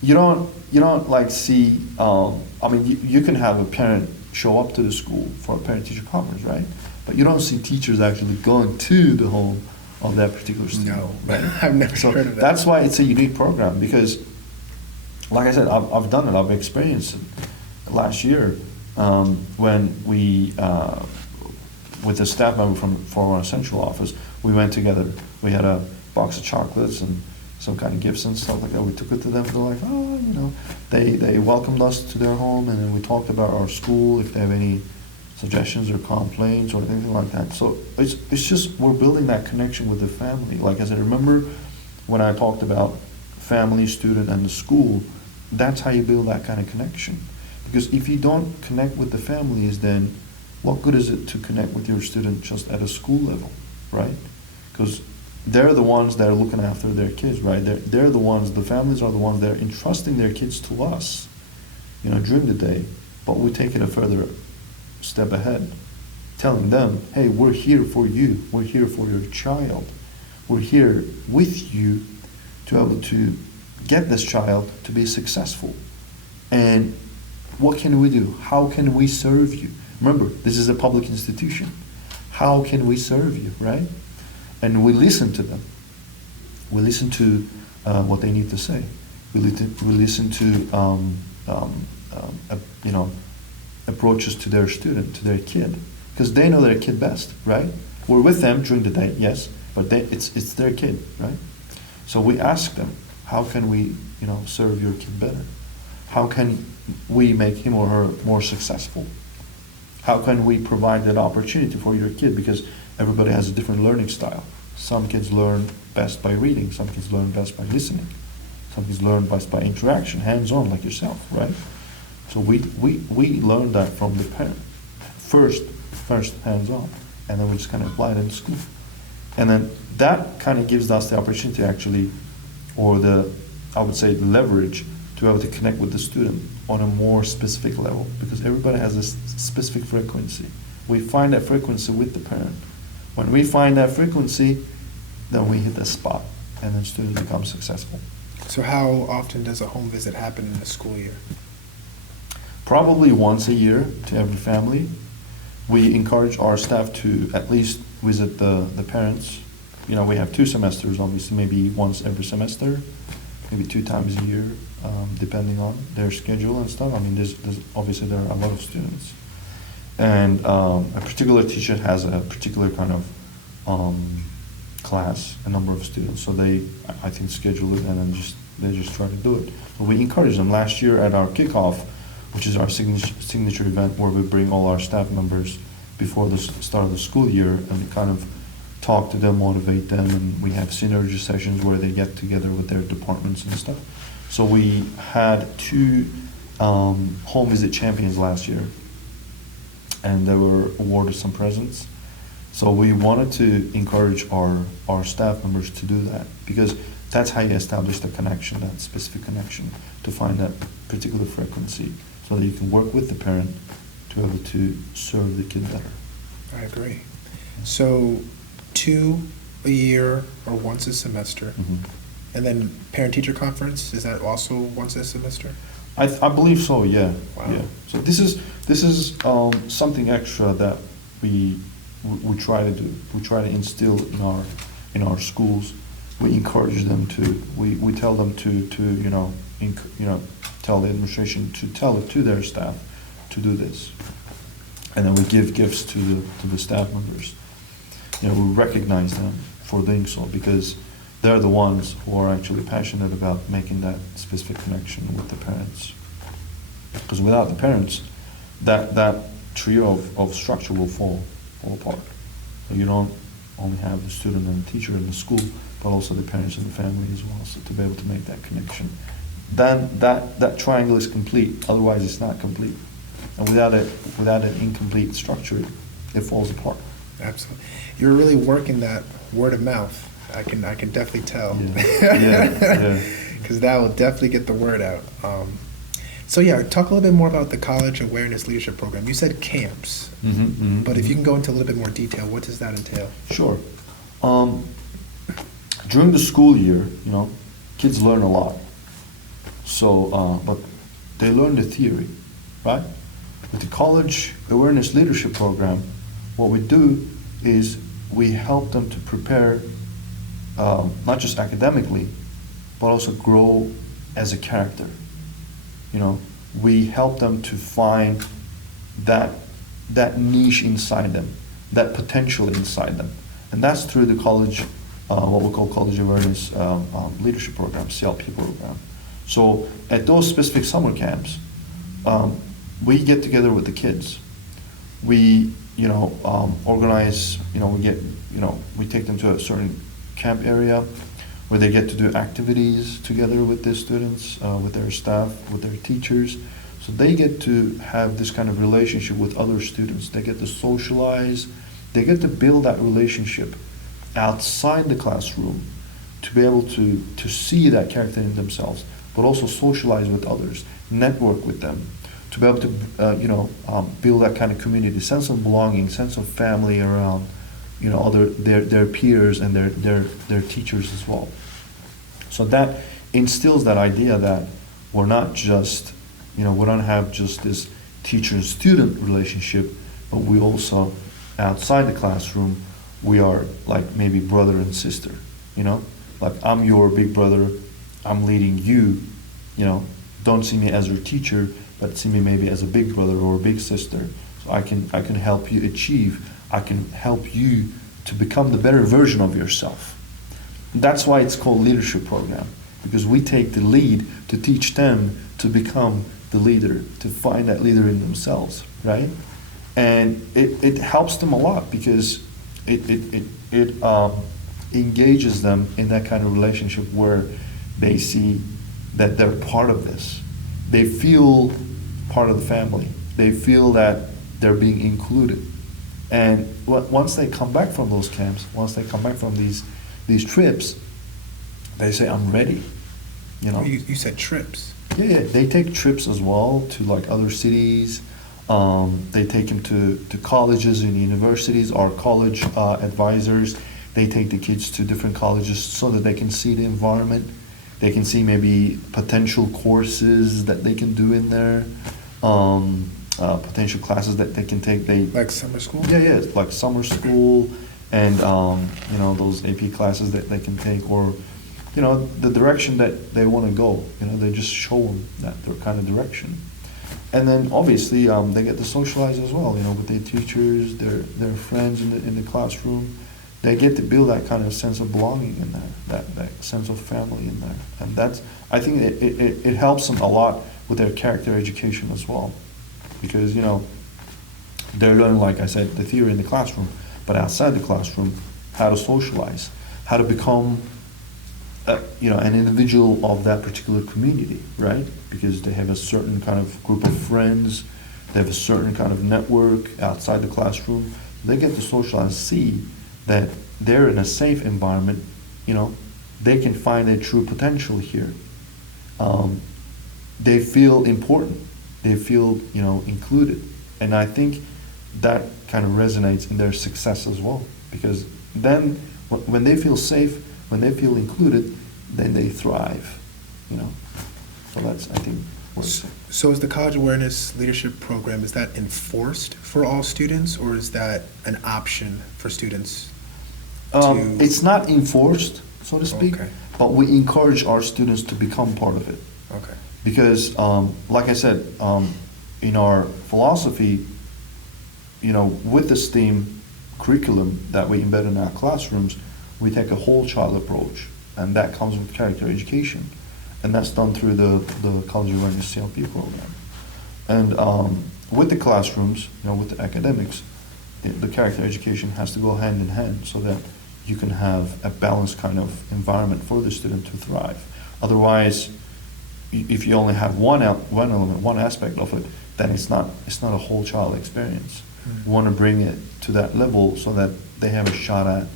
you don't like see. You can have a parent show up to the school for a parent-teacher conference, right? But you don't see teachers actually going to the home of that particular student. No, right? I've never heard of that. That's why it's a unique program, because, like I said, I've done it. I've experienced it last year. When we, with a staff member from our central office, we went together. We had a box of chocolates and some kind of gifts and stuff like that. We took it to them. They're like, they welcomed us to their home, and then we talked about our school, if they have any suggestions or complaints or anything like that. So it's just, we're building that connection with the family. Like I said, remember when I talked about family, student, and the school, that's how you build that kind of connection. Because if you don't connect with the families, then what good is it to connect with your student just at a school level, right? Because they're the ones that are looking after their kids, right? They're the ones, the families are the ones that are entrusting their kids to us, during the day. But we take it a further step ahead, telling them, hey, we're here for you. We're here for your child. We're here with you to be able to get this child to be successful. And what can we do? How can we serve you? Remember, this is a public institution. How can we serve you, right? And we listen to them. We listen to what they need to say. We listen to approaches to their student, to their kid, because they know their kid best, right? We're with them during the day, yes, but it's their kid, right? So we ask them, how can we, serve your kid better? How can we make him or her more successful? How can we provide that opportunity for your kid? Because everybody has a different learning style. Some kids learn best by reading. Some kids learn best by listening. Some kids learn best by interaction, hands-on, like yourself, right? So we learn that from the parent. First hands-on, and then we just kind of apply it in school. And then that kind of gives us the opportunity actually, or I would say, leverage to be able to connect with the student on a more specific level, because everybody has a specific frequency. We find that frequency with the parent. When we find that frequency, then we hit the spot, and then students become successful. So how often does a home visit happen in a school year? Probably once a year to every family. We encourage our staff to at least visit the parents we have 2 semesters, obviously, maybe once every semester, maybe 2 times a year, depending on their schedule and stuff. I mean, there's obviously there are a lot of students. And a particular teacher has a particular kind of class, a number of students. So they, I think, schedule it and then they just try to do it. But we encourage them. Last year at our kickoff, which is our signature event where we bring all our staff members before the start of the school year and kind of talk to them, motivate them, and we have synergy sessions where they get together with their departments and stuff. So we had 2 home visit champions last year, and they were awarded some presents. So we wanted to encourage our staff members to do that, because that's how you establish the connection, that specific connection, to find that particular frequency, so that you can work with the parent to be able to serve the kid better. I agree. So 2 a year or once a semester, and then parent-teacher conference, is that also once a semester? I believe so, yeah. Wow. Yeah. So this is something extra that we try to do. We try to instill in our schools. We encourage them to. We tell them to tell the administration to tell it to their staff to do this, and then we give gifts to the staff members. We recognize them for doing so, because they're the ones who are actually passionate about making that specific connection with the parents. Because without the parents, that trio of structure will fall apart. You don't only have the student and the teacher in the school, but also the parents and the family as well. So to be able to make that connection, then that triangle is complete. Otherwise, it's not complete. And without an incomplete structure, it falls apart. Absolutely. You're really working that word of mouth. I can definitely tell. Yeah. Because that will definitely get the word out. So yeah, talk a little bit more about the College Awareness Leadership Program. You said camps, but if you can go into a little bit more detail, what does that entail? Sure. During the school year, kids learn a lot. So, but they learn the theory, right? With the College Awareness Leadership Program, what we do is we help them to prepare, not just academically, but also grow as a character. We help them to find that niche inside them, that potential inside them. And that's through the college, what we call College Awareness Leadership Program, CLP program. So at those specific summer camps, we get together with the kids. We, organize, we take them to a certain camp area where they get to do activities together with their students, with their staff, with their teachers. So they get to have this kind of relationship with other students. They get to socialize. They get to build that relationship outside the classroom, to be able to see that character in themselves, but also socialize with others, network with them, to be able to build that kind of community, sense of belonging, sense of family around their peers and their teachers as well. So that instills that idea that we're not just, we don't have just this teacher-student relationship, but we also, outside the classroom, we are like maybe brother and sister, like I'm your big brother, I'm leading you, don't see me as your teacher, but see me maybe as a big brother or a big sister. So I can help you achieve, I can help you to become the better version of yourself. That's why it's called leadership program, because we take the lead to teach them to become the leader, to find that leader in themselves, right? And it helps them a lot, because it engages them in that kind of relationship where they see that they're part of this. They feel part of the family. They feel that they're being included. And once they come back from those camps, once they come back from these trips, they say, I'm ready. You said trips. Yeah, they take trips as well to like other cities. They take them to colleges and universities. Our college advisors, they take the kids to different colleges so that they can see the environment. They can see maybe potential courses that they can do in there, potential classes that they can take. Like summer school? Yeah, like summer school. and you know, those AP classes that they can take, or you know, the direction that they want to go. You know, they just show them that their kind of direction. And then obviously they get to socialize as well, you know, with their teachers, their friends in the classroom. They get to build that kind of sense of belonging in there, that sense of family in there. And that's, I think it helps them a lot with their character education as well. Because, you know, they're learning, like I said, the theory in the classroom, but outside the classroom, how to socialize, how to become you know, an individual of that particular community, right? Because they have a certain kind of group of friends, they have a certain kind of network outside the classroom. They get to socialize, see that they're in a safe environment, you know, they can find their true potential here. They feel important, they feel, you know, included. And I think that kind of resonates in their success as well. Because then when they feel safe, when they feel included, then they thrive, you know. So that's, I think, what it's. So is the College Awareness Leadership Program, is that enforced for all students, or is that an option for students to? It's not enforced, so to speak, Okay. but we encourage our students to become part of it. Okay. Because, like I said, in our philosophy, you know, with the STEAM curriculum that we embed in our classrooms, we take a whole child approach, and that comes with character education, and that's done through the College Awareness CLP program. And with the classrooms, you know, with the academics, the character education has to go hand in hand so that you can have a balanced kind of environment for the student to thrive. Otherwise, if you only have one element, one aspect of it, then it's not a whole child experience. Mm-hmm. We want to bring it to that level so that they have a shot at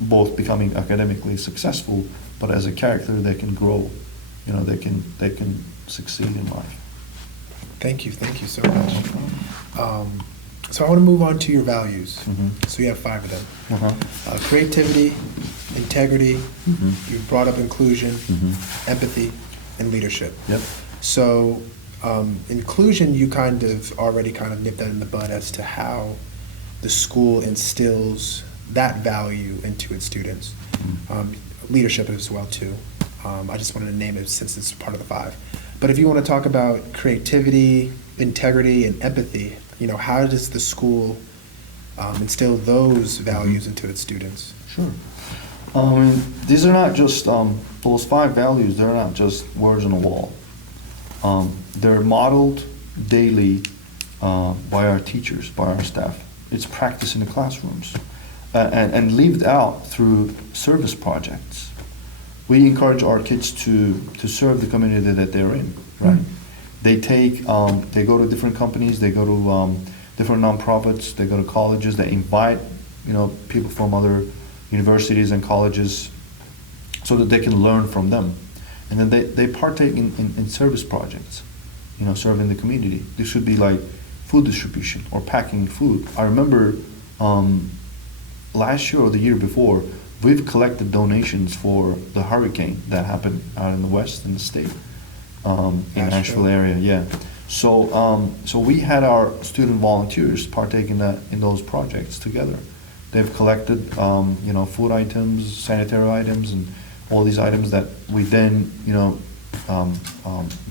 both becoming academically successful, but as a character they can grow. You know, they can succeed in life. Thank you so much. So I want to move on to your values. Mhm. So you have 5 of them. Uh-huh. Creativity, integrity, Mhm. you brought up inclusion, Mhm. empathy, and leadership. Yep. So inclusion, you already nipped that in the bud as to how the school instills that value into its students. Leadership as well too. I just wanted to name it since it's part of the 5. But if you want to talk about creativity, integrity, and empathy, you know, how does the school instill those values into its students? Sure. These are not just those 5 values. They're not just words on a wall. They're modeled daily by our teachers, by our staff. It's practiced in the classrooms and lived out through service projects. We encourage our kids to serve the community that they're in. Right? They they go to different companies. They go to different nonprofits. They go to colleges. They invite, you know, people from other universities and colleges so that they can learn from them. And then they partake in service projects, you know, serving the community. This should be like food distribution or packing food. I remember last year or the year before, we've collected donations for the hurricane that happened out in the west in the state, in Nashville area. Yeah. So we had our student volunteers partake in those projects together. They've collected, you know, food items, sanitary items, and all these items that we then, you know,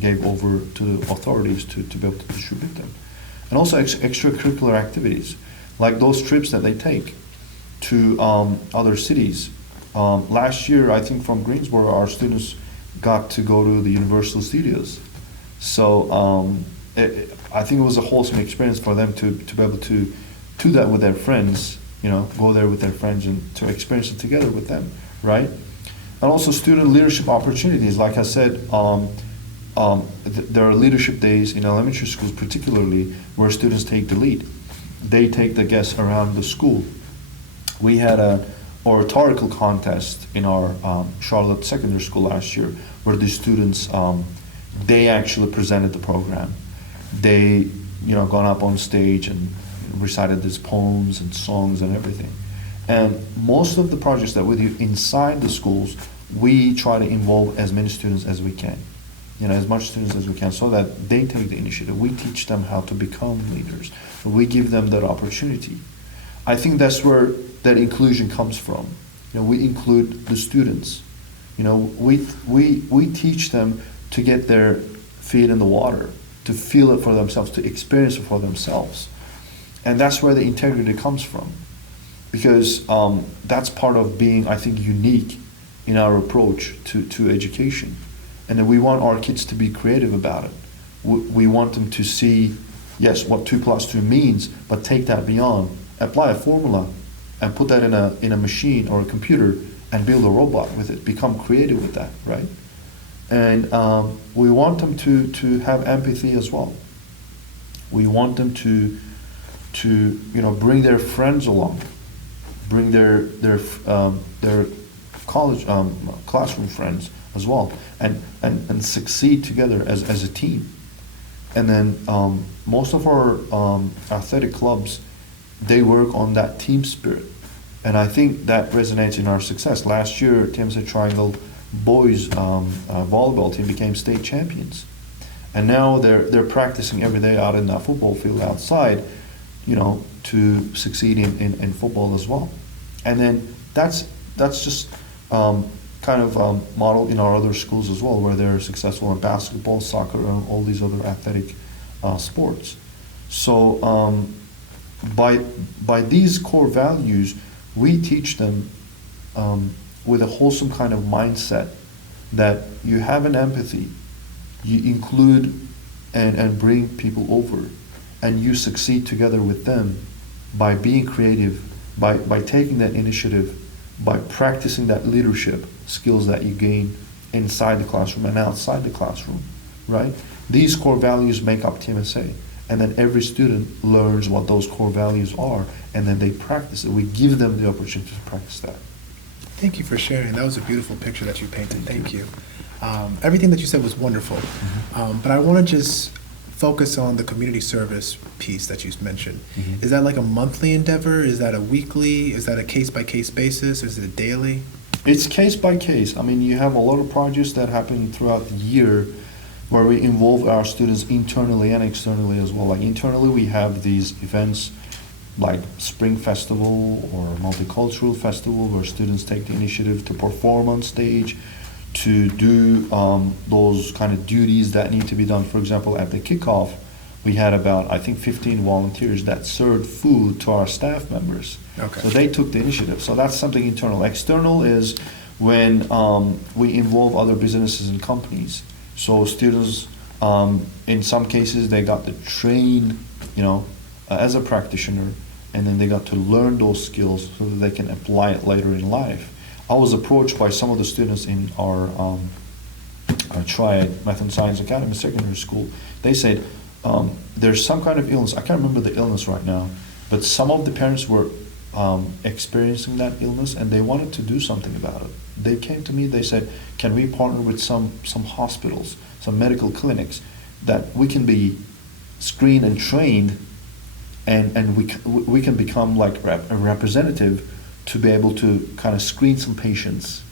gave over to the authorities to be able to distribute them. And also extracurricular activities, like those trips that they take to other cities. Last year, I think from Greensboro, our students got to go to the Universal Studios. So I think it was a wholesome experience for them to be able to do that with their friends, you know, go there with their friends and to experience it together with them, right? And also student leadership opportunities. Like I said, there are leadership days in elementary schools particularly where students take the lead. They take the guests around the school. We had an oratorical contest in our Charlotte Secondary School last year where the students, they actually presented the program. They, you know, gone up on stage and recited these poems and songs and everything. And most of the projects that we do inside the schools, we try to involve as many students as we can, you know, as much students as we can, so that they take the initiative. We teach them how to become leaders. We give them that opportunity. I think that's where that inclusion comes from. We include the students. We teach them to get their feet in the water, to feel it for themselves, to experience it for themselves. And that's where the integrity comes from. Because that's part of being, I think, unique in our approach to education. And then we want our kids to be creative about it. We want them to see, yes, what 2 + 2 means, but take that beyond, apply a formula, and put that in a machine or a computer and build a robot with it, become creative with that, right? And we want them to have empathy as well. We want them to bring their friends along, bring their college classroom friends as well, and succeed together as a team. And then most of our athletic clubs, they work on that team spirit. And I think that resonates in our success. Last year, TMSA Triangle boys volleyball team became state champions. And now they're practicing every day out in that football field outside, to succeed in football as well. And then that's just kind of modeled in our other schools as well, where they're successful in basketball, soccer, and all these other athletic sports. So by these core values, we teach them with a wholesome kind of mindset that you have an empathy, you include and bring people over, and you succeed together with them by being creative, by taking that initiative, by practicing that leadership skills that you gain inside the classroom and outside the classroom, right? These core values make up TMSA. And then every student learns what those core values are, and then they practice it. We give them the opportunity to practice that. Thank you for sharing. That was a beautiful picture that you painted. Thank you. Everything that you said was wonderful. But I want to just focus on the community service piece that you mentioned. Is that like a monthly endeavor? Is that a weekly? Is that a case-by-case basis? Is it daily? It's case by case. I mean, you have a lot of projects that happen throughout the year where we involve our students internally and externally as well. Like internally, we have these events like Spring Festival or Multicultural Festival, where students take the initiative to perform on stage, to do those kind of duties that need to be done. For example, at the kickoff, we had about, I think, 15 volunteers that served food to our staff members. Okay. So they took the initiative. So that's something internal. External is when we involve other businesses and companies. So students, in some cases, they got to train, as a practitioner, and then they got to learn those skills so that they can apply it later in life. I was approached by some of the students in our Triad Math and Science Academy Secondary School. They said, there's some kind of illness. I can't remember the illness right now, but some of the parents were experiencing that illness, and they wanted to do something about it. They came to me, they said, can we partner with some hospitals, some medical clinics, that we can be screened and trained, and we can become like a representative to be able to kind of screen some patients,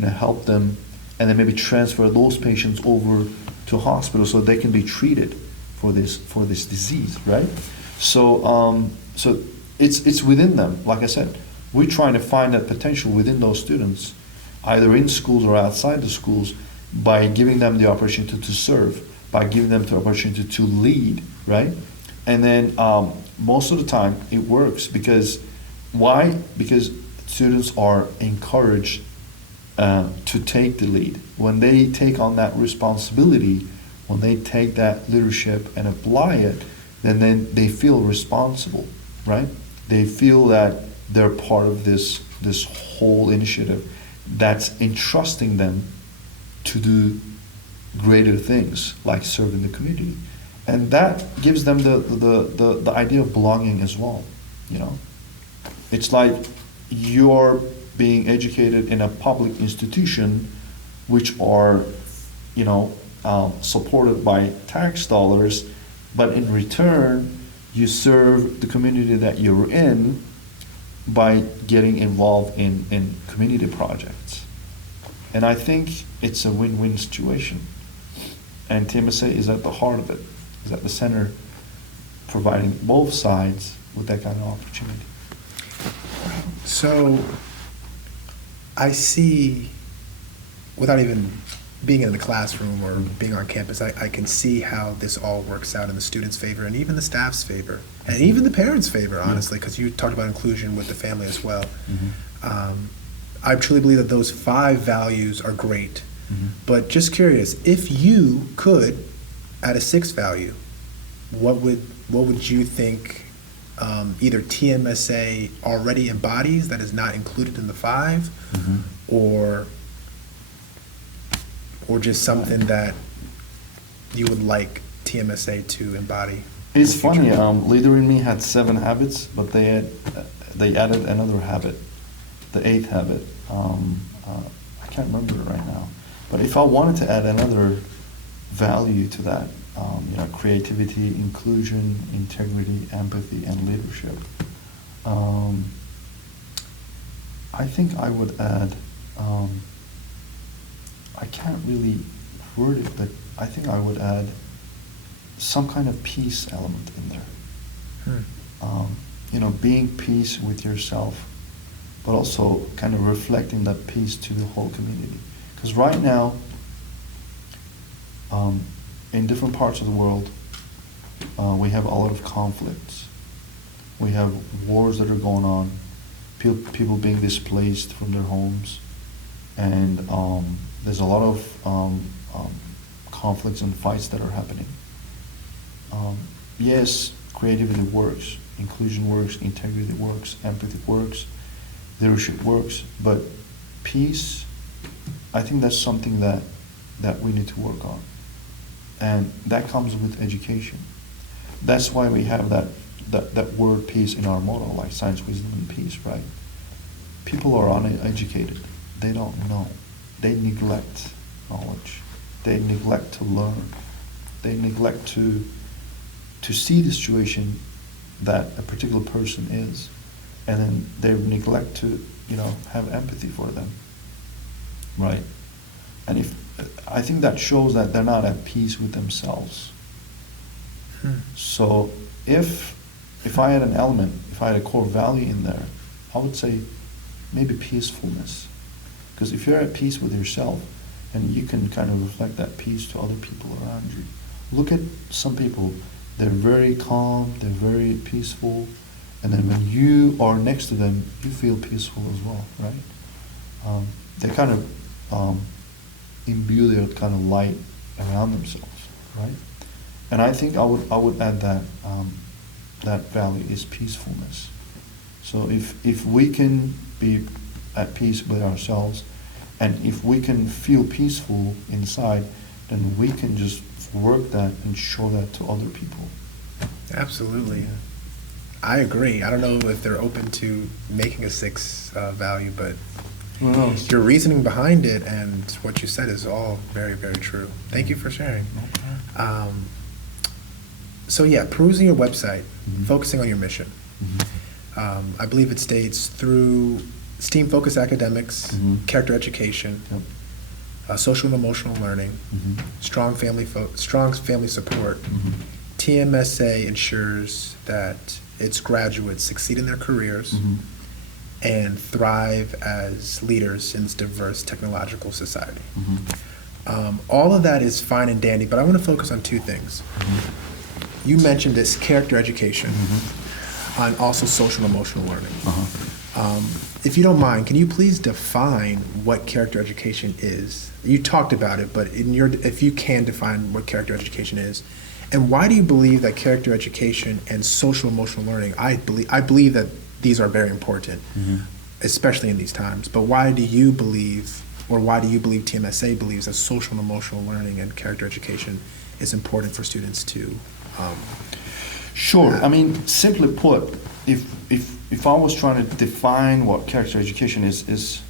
help them, and then maybe transfer those patients over to hospitals so they can be treated for this disease, right? So it's within them. Like I said, we're trying to find that potential within those students, either in schools or outside the schools, by giving them the opportunity to serve, by giving them the opportunity to lead, right? And then most of the time it works because why? Because students are encouraged to take the lead. When they take on that responsibility, when they take that leadership and apply it, then they feel responsible, right? They feel that they're part of this whole initiative that's entrusting them to do greater things like serving the community. And that gives them the idea of belonging as well, It's like you're being educated in a public institution which are, supported by tax dollars, but in return, you serve the community that you're in by getting involved in community projects. And I think it's a win-win situation. And TMSA is at the heart of it, is at the center, providing both sides with that kind of opportunity. So I see, without even being in the classroom or being on campus, I can see how this all works out in the students' favor and even the staff's favor and even the parents' favor, honestly, because you talked about inclusion with the family as well. I truly believe that those 5 values are great. But just curious, if you could add a 6th value, what would you think either TMSA already embodies that is not included in the 5, or just something that you would like TMSA to embody? It's funny, Leader in Me had 7 habits, but they added another habit, the 8th habit. I can't remember it right now. But if I wanted to add another value to that, creativity, inclusion, integrity, empathy, and leadership, I think I would add, I can't really word it, but I think I would add some kind of peace element in there. Being peace with yourself, but also kind of reflecting that peace to the whole community. Because right now, in different parts of the world, we have a lot of conflicts. We have wars that are going on, people being displaced from their homes, and there's a lot of conflicts and fights that are happening. Yes, creativity works, inclusion works, integrity works, empathy works, leadership works, but peace, I think that's something that we need to work on. And that comes with education. That's why we have that word peace in our motto, like science, wisdom, and peace, right? People are uneducated. They don't know. They neglect knowledge. They neglect to learn. They neglect to see the situation that a particular person is, and then they neglect to, have empathy for them, right? And I think that shows that they're not at peace with themselves. So if I had an element, if I had a core value in there, I would say maybe peacefulness. Because if you're at peace with yourself, and you can kind of reflect that peace to other people around you. Look at some people, they're very calm, they're very peaceful, and then when you are next to them, you feel peaceful as well, right? They kind of imbue their kind of light around themselves, right? And I think I would add that that value is peacefulness. So if we can be at peace with ourselves, and if we can feel peaceful inside, then we can just work that and show that to other people. Absolutely. Yeah. I agree. I don't know if they're open to making a 6 value, but your reasoning behind it and what you said is all very, very true. Thank you for sharing. Okay. So yeah, perusing your website, focusing on your mission. I believe it states through STEAM-focused academics, character education, social and emotional learning, strong family support, TMSA ensures that its graduates succeed in their careers and thrive as leaders in this diverse technological society. All of that is fine and dandy, but I want to focus on 2 things. You mentioned this character education and also social and emotional learning. If you don't mind, can you please define what character education is? You talked about it, but if you can define what character education is, and why do you believe that character education and social emotional learning, I believe that these are very important, especially in these times, but why do you believe TMSA believes that social and emotional learning and character education is important for students to Sure. I mean, simply put, if I was trying to define what character education is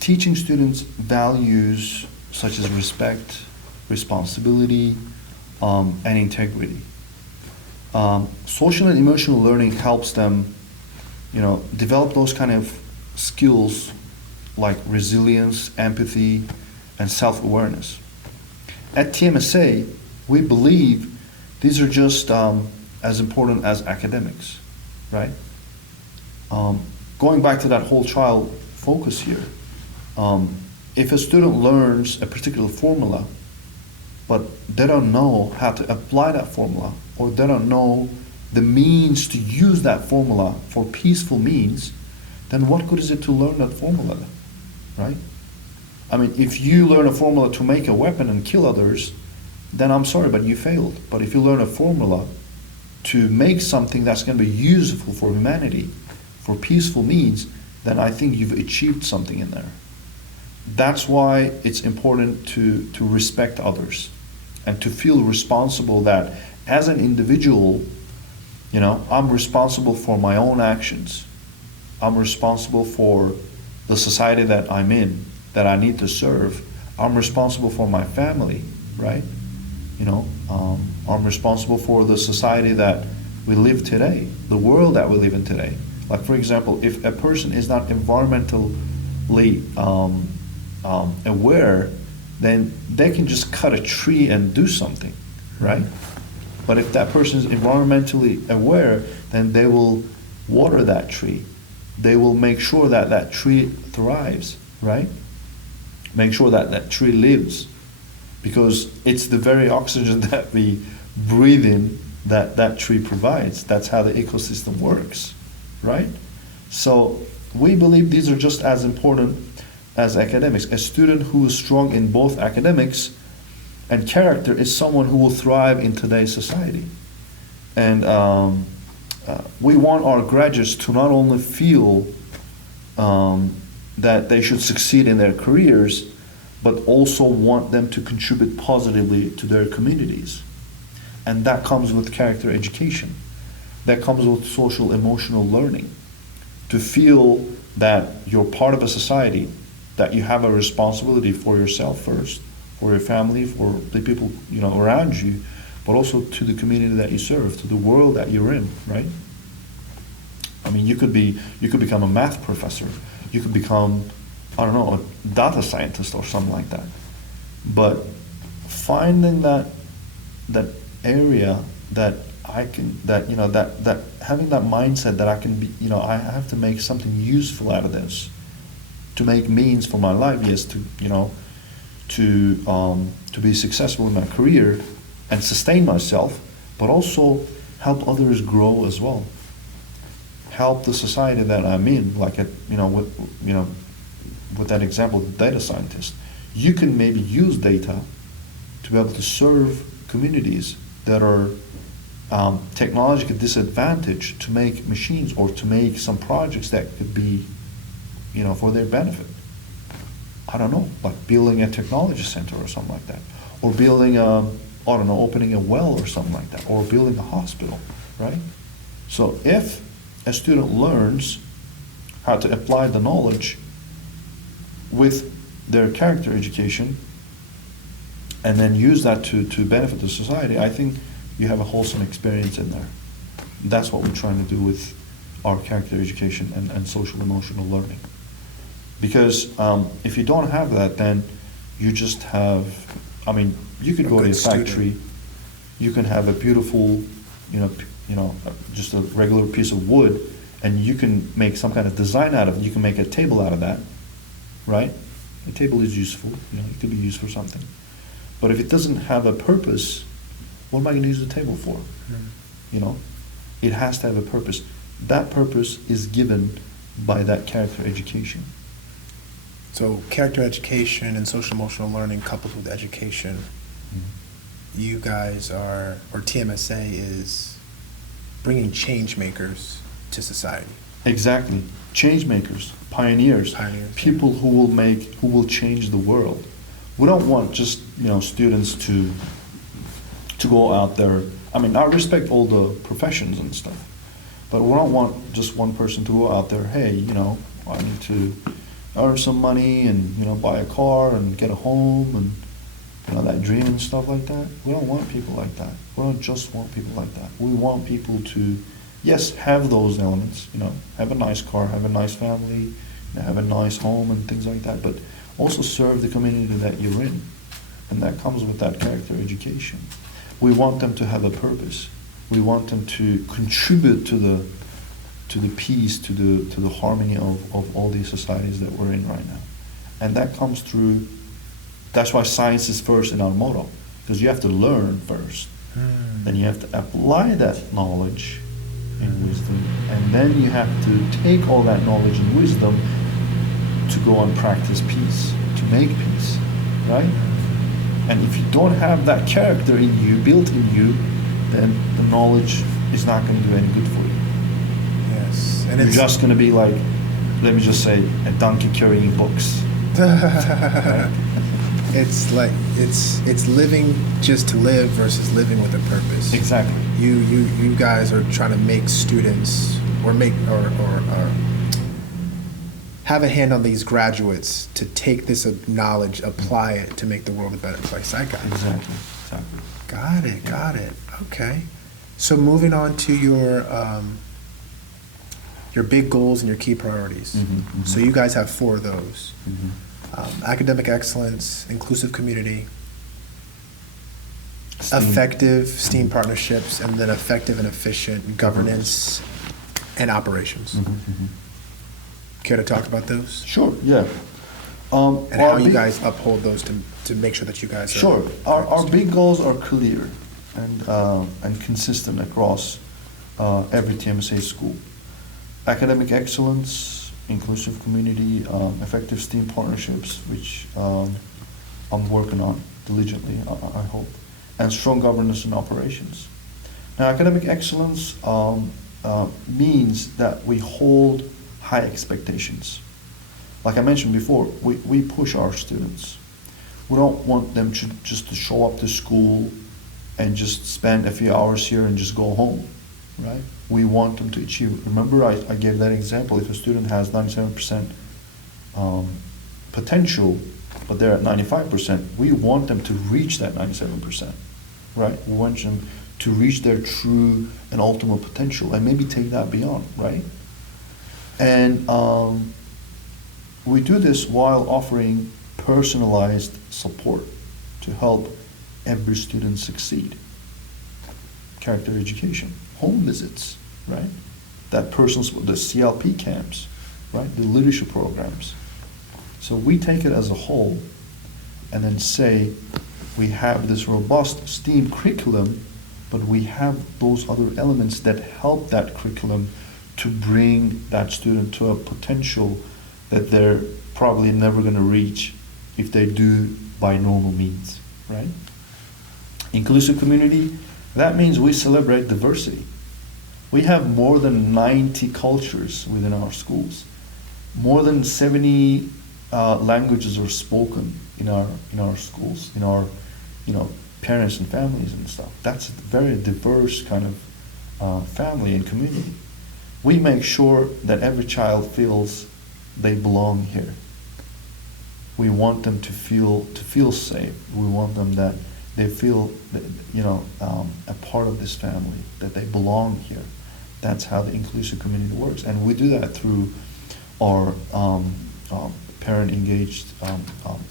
teaching students values such as respect, responsibility, and integrity. Social and emotional learning helps them, develop those kind of skills like resilience, empathy, and self-awareness. At TMSA, we believe these are just as important as academics, right? going back to that whole child focus here, if a student learns a particular formula, but they don't know how to apply that formula, or they don't know the means to use that formula for peaceful means, then what good is it to learn that formula then, right? I mean, if you learn a formula to make a weapon and kill others, then I'm sorry, but you failed. But if you learn a formula to make something that's going to be useful for humanity, for peaceful means, then I think you've achieved something in there. That's why it's important to respect others and to feel responsible that as an individual, you know, I'm responsible for my own actions. I'm responsible for the society that I'm in, that I need to serve. I'm responsible for my family, right? You know, I'm responsible for the society that we live today, the world that we live in today. Like, for example, if a person is not environmentally aware, then they can just cut a tree and do something, right? But if that person is environmentally aware, then they will water that tree. They will make sure that that tree thrives, right? Make sure that that tree lives, because it's the very oxygen that we breathe in that that tree provides. That's how the ecosystem works, right? So we believe these are just as important as academics. A student who is strong in both academics and character is someone who will thrive in today's society. And we want our graduates to not only feel that they should succeed in their careers, but also want them to contribute positively to their communities. And that comes with character education. That comes with social emotional learning. To feel that you're part of a society, that you have a responsibility for yourself first, for your family, for the people, you know, around you, but also to the community that you serve, to the world that you're in, right? I mean, you could become a math professor, you could become, I don't know, a data scientist or something like that. But finding that area that I can, that, you know, that having that mindset that I can be, you know, I have to make something useful out of this, to make means for my life, yes, to, you know, to be successful in my career and sustain myself, but also help others grow as well. Help the society that I'm in, like with that example, the data scientist. You can maybe use data to be able to serve communities that are technologically disadvantaged, to make machines or to make some projects that could be, you know, for their benefit. I don't know, like building a technology center or something like that, or building opening a well or something like that, or building a hospital, right? So if a student learns how to apply the knowledge with their character education and then use that to benefit the society, I think you have a wholesome experience in there. That's what we're trying to do with our character education and social emotional learning. Because if you don't have that, then you just have, I mean, you could go to a factory, you can have a beautiful, just a regular piece of wood, and you can make some kind of design out of it. You can make a table out of that, right? A table is useful, it could be used for something. But if it doesn't have a purpose, what am I going to use the table for? It has to have a purpose. That purpose is given by that character education. So character education and social emotional learning coupled with education, you guys are, or TMSA is bringing change makers to society. Exactly. Change makers, pioneers, people who will change the world. We don't want just, students to go out there. I mean, I respect all the professions and stuff, but we don't want just one person to go out there, hey, I need to earn some money and, buy a car and get a home and, that dream and stuff like that. We don't want people like that. We don't just want people like that. We want people to, yes, have those elements, have a nice car, have a nice family, have a nice home and things like that, but also serve the community that you're in. And that comes with that character education. We want them to have a purpose. We want them to contribute to the peace, to the harmony of all these societies that we're in right now. And that comes through, that's why science is first in our motto, because you have to learn first. Then you have to apply that knowledge and wisdom, and then you have to take all that knowledge and wisdom to go and practice peace, to make peace, right? And if you don't have that character in you, built in you, then the knowledge is not going to do any good for you. Yes, and You're it's just going to be like, let me just say, a donkey carrying books. Right? it's like it's living just to live versus living with a purpose. Exactly. You guys are trying to make students or make or have a hand on these graduates to take this knowledge, apply it to make the world a better place. I got it. Exactly. Got it. Okay. So moving on to your big goals and your key priorities. So you guys have 4 of those. Academic excellence, inclusive community, STEAM. effective STEAM partnerships, and then effective and efficient governance and operations. Care to talk about those? Sure, yeah. And how you guys uphold those to make sure that you guys are... Sure. Our big goals are clear and consistent across every TMSA school. Academic excellence, inclusive community, effective STEAM partnerships, which I'm working on diligently, I hope, and strong governance and operations. Now, academic excellence means that we hold high expectations. Like I mentioned before, we push our students. We don't want them just to show up to school and just spend a few hours here and just go home, right? We want them to achieve. Remember, I gave that example. If a student has 97% potential, but they're at 95%, we want them to reach that 97%, right? We want them to reach their true and ultimate potential and maybe take that beyond, right? And we do this while offering personalized support to help every student succeed. Character education, home visits, right? The CLP camps, right? The leadership programs. So we take it as a whole and then say we have this robust STEAM curriculum, but we have those other elements that help that curriculum to bring that student to a potential that they're probably never going to reach if they do by normal means, right? Inclusive community, that means we celebrate diversity. We have more than 90 cultures within our schools. More than 70 languages are spoken in our schools, in our parents and families and stuff. That's a very diverse kind of family and community. We make sure that every child feels they belong here. We want them to feel safe. We want them that they feel that, a part of this family, that they belong here. That's how the inclusive community works, and we do that through our parent-engaged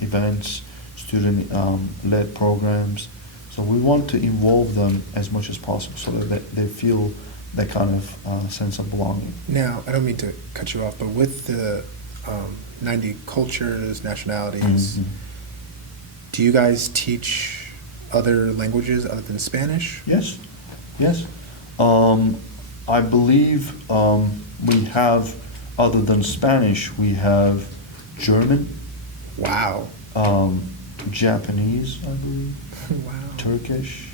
events, student-led programs. So we want to involve them as much as possible so that they feel that kind of sense of belonging. Now, I don't mean to cut you off, but with the 90 cultures, nationalities, do you guys teach other languages other than Spanish? Yes. I believe we have, other than Spanish, we have German. Wow. Japanese, I believe. Wow. Turkish,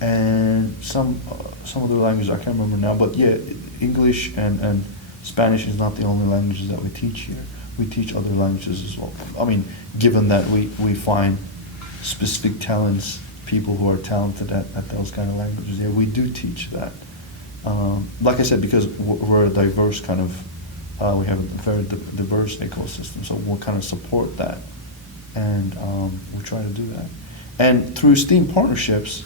and some other languages I can't remember now. But yeah, English and Spanish is not the only languages that we teach here. We teach other languages as well. I mean, given that we find specific talents, people who are talented at those kind of languages, yeah, we do teach that. Like I said, because we're a diverse kind of, we have a very diverse ecosystem, so we'll kind of support that, and we try to do that. And through STEAM partnerships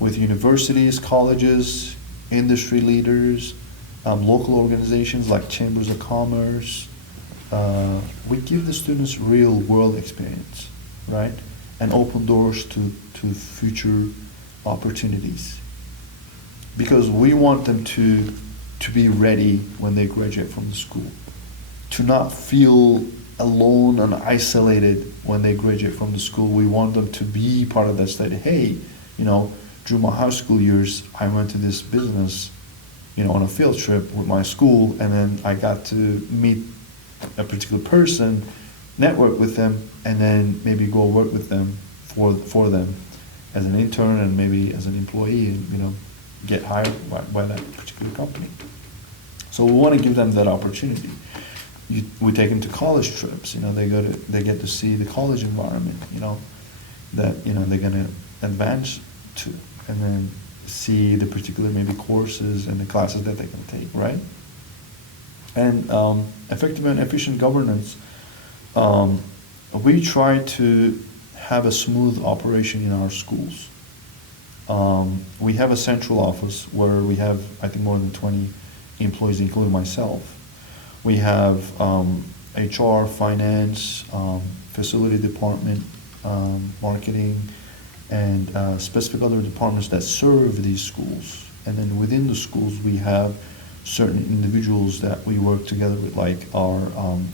with universities, colleges, industry leaders, local organizations like chambers of commerce, we give the students real world experience, right? And open doors to future opportunities. Because we want them to to be ready when they graduate from the school, to not feel alone and isolated when they graduate from the school. We want them to be part of that study. Hey, through my high school years, I went to this business, on a field trip with my school, and then I got to meet a particular person, network with them, and then maybe go work with them for them as an intern and maybe as an employee, and get hired by that particular company. So we want to give them that opportunity. We take them to college trips. They get to see the college environment. That they're going to advance to, and then see the particular maybe courses and the classes that they can take, right? And effective and efficient governance. We try to have a smooth operation in our schools. We have a central office where we have, I think, more than 20 employees, including myself. We have HR, finance, facility department, marketing, and specific other departments that serve these schools. And then within the schools, we have certain individuals that we work together with, like our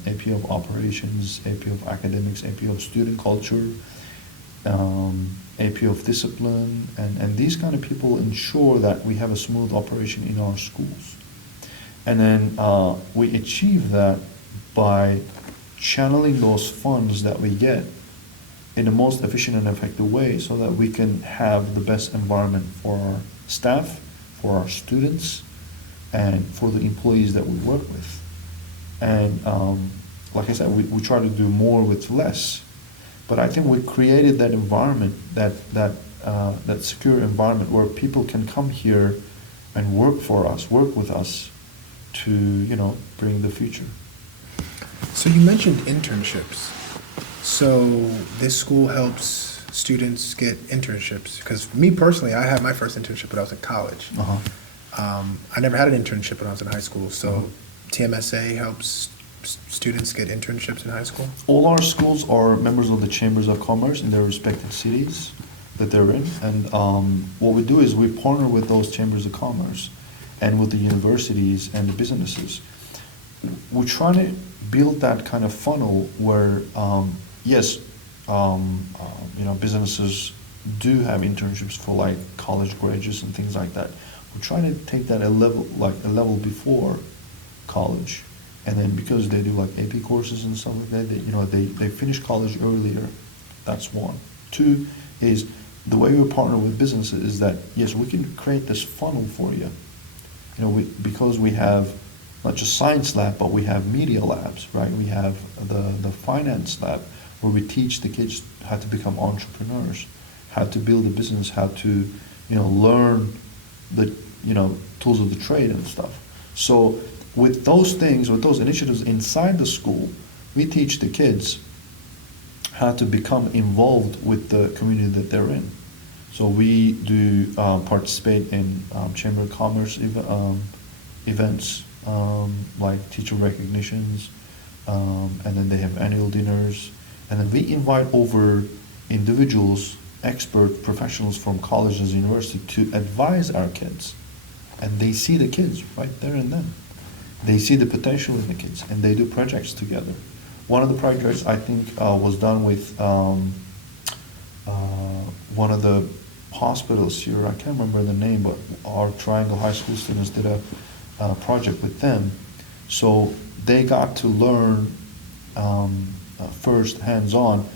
AP of operations, AP of academics, AP of student culture, AP of discipline, and these kind of people ensure that we have a smooth operation in our schools. And then we achieve that by channeling those funds that we get in the most efficient and effective way, so that we can have the best environment for our staff, for our students, and for the employees that we work with. And like I said, we try to do more with less. But I think we created that environment, that secure environment where people can come here and work for us, work with us to, bring the future. So you mentioned internships. So this school helps students get internships? Because me personally, I had my first internship when I was in college. I never had an internship when I was in high school. So TMSA helps students get internships in high school? All our schools are members of the Chambers of Commerce in their respective cities that they're in. And what we do is we partner with those Chambers of Commerce and with the universities and the businesses. We're trying to build that kind of funnel where, yes, businesses do have internships for like college graduates and things like that. We're trying to take that a level before college, and then because they do like AP courses and stuff like that, they finish college earlier. That's one. Two is the way we partner with businesses is that yes, we can create this funnel for you. Because we have not just science lab, but we have media labs, right? We have the finance lab where we teach the kids how to become entrepreneurs, how to build a business, how to learn the tools of the trade and stuff. So with those things, with those initiatives inside the school, we teach the kids how to become involved with the community that they're in. So we do participate in Chamber of Commerce events, like teacher recognitions, and then they have annual dinners. And then we invite over individuals, expert professionals from colleges and university to advise our kids. And they see the kids right there and then. They see the potential in the kids, and they do projects together. One of the projects I think was done with one of the hospitals here. I can't remember the name, but our Triangle High School students did a project with them. So they got to learn first, hands-on,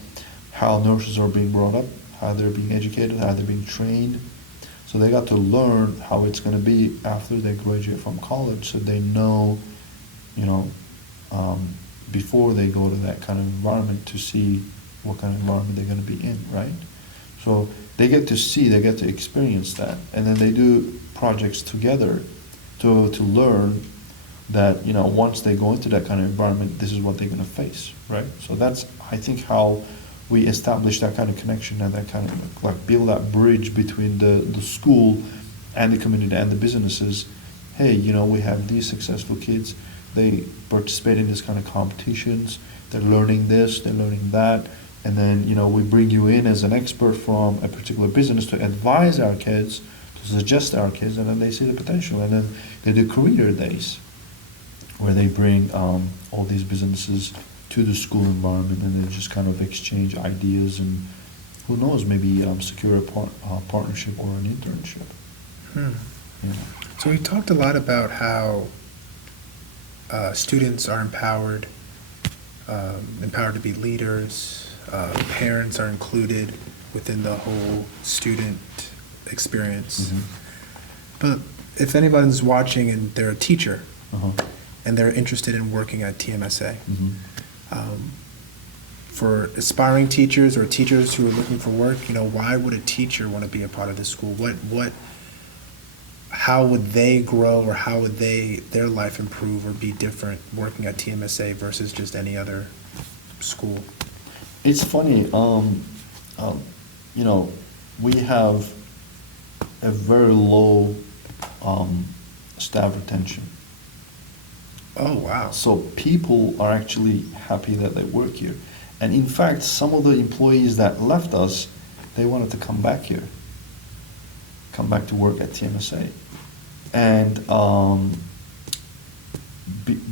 how nurses are being brought up, how they're being educated, how they're being trained. So they got to learn how it's going to be after they graduate from college, so they know, before they go to that kind of environment, to see what kind of environment they're going to be in, right? So they get to see, they get to experience that, and then they do projects together to learn that, once they go into that kind of environment, this is what they're going to face, right? So that's, I think, how we establish that kind of connection and that kind of like build that bridge between the school and the community and the businesses. Hey, we have these successful kids. They participate in this kind of competitions. They're learning this, they're learning that. And then, we bring you in as an expert from a particular business to advise our kids to suggest to our kids, and then they see the potential. And then they do career days where they bring all these businesses to the school environment, and they just kind of exchange ideas, and who knows, maybe secure a partnership or an internship. Yeah. So we talked a lot about how students are empowered to be leaders, parents are included within the whole student experience. Mhm. But if anybody's watching and they're a teacher Uh-huh. and they're interested in working at TMSA, Mhm. for aspiring teachers or teachers who are looking for work, why would a teacher want to be a part of this school? How would they grow, or how would their life improve or be different working at TMSA versus just any other school? It's funny, we have a very low staff retention. Oh, wow. So people are actually happy that they work here. And in fact, some of the employees that left us, they wanted to come back here, come back to work at TMSA. And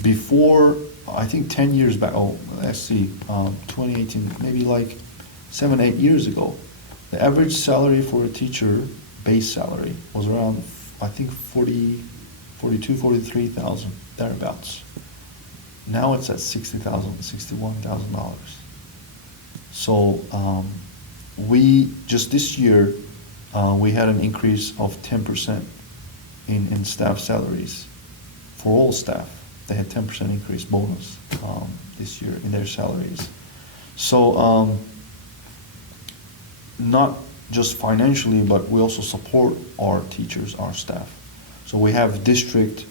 before, I think 10 years back, 2018, maybe like 7, 8 years ago, the average salary for a teacher, base salary, was around, I think, 43,000, thereabouts. Now it's at $60,000, $61,000. So we, just this year, we had an increase of 10% in staff salaries for all staff. They had 10% increase bonus this year in their salaries. So not just financially, but we also support our teachers, our staff. So we have district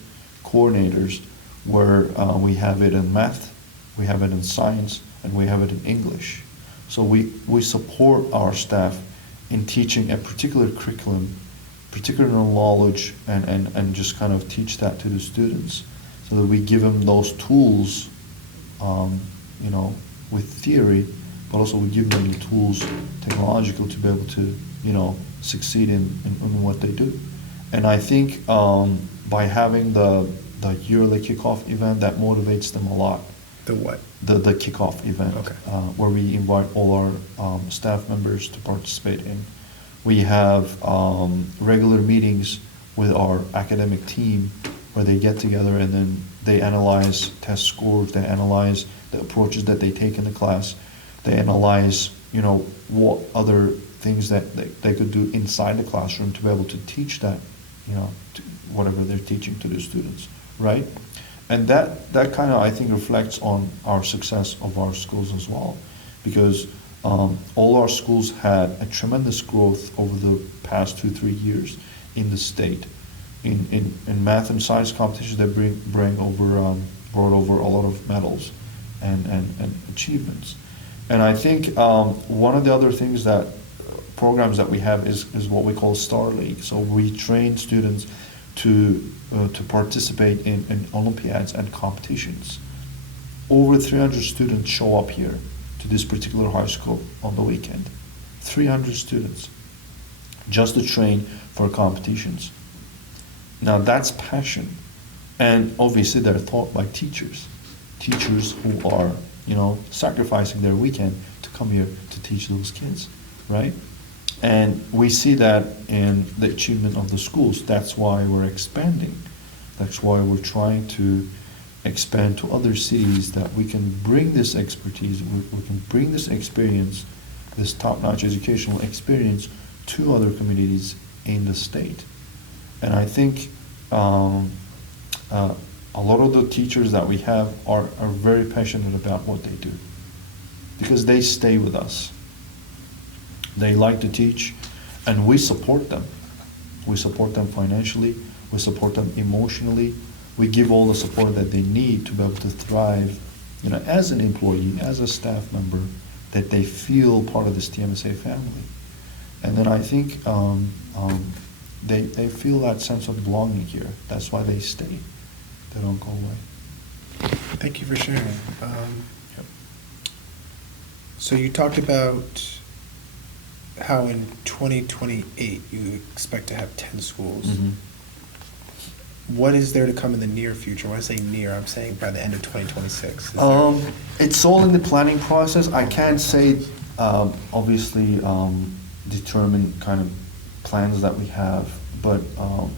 coordinators where we have it in math, we have it in science, and we have it in English. So we support our staff in teaching a particular curriculum, particular knowledge, and just kind of teach that to the students, so that we give them those tools, with theory, but also we give them the tools, technological, to be able to, succeed in what they do. And I think by having the yearly kickoff event, that motivates them a lot. The what? The kickoff event, Okay. Where we invite all our staff members to participate in. We have regular meetings with our academic team where they get together and then they analyze test scores, they analyze the approaches that they take in the class, they analyze, what other things that they could do inside the classroom to be able to teach that, whatever they're teaching to the students, right? And that kind of, I think, reflects on our success of our schools as well, because all our schools had a tremendous growth over the past 2-3 years in the state. In math and science competitions, they brought over a lot of medals and achievements. And I think one of the other things programs that we have is what we call Star League. So we train students to participate in Olympiads and competitions. Over 300 students show up here to this particular high school on the weekend. 300 students just to train for competitions. Now that's passion, and obviously they're taught by teachers who are, sacrificing their weekend to come here to teach those kids, right? And we see that in the achievement of the schools. That's why we're expanding. That's why we're trying to expand to other cities, that we can bring this expertise, we can bring this experience, this top-notch educational experience to other communities in the state. And I think a lot of the teachers that we have are very passionate about what they do, because they stay with us. They like to teach, and we support them. We support them financially, we support them emotionally, we give all the support that they need to be able to thrive, as an employee, as a staff member, that they feel part of this TMSA family. And then I think they feel that sense of belonging here. That's why they stay. They don't go away. Thank you for sharing. So you talked about how in 2028 you expect to have 10 schools. Mhm. What is there to come in the near future? When I say near, I'm saying by the end of 2026. Is there- It's all in the planning process. I can't say, obviously, determine kind of plans that we have, but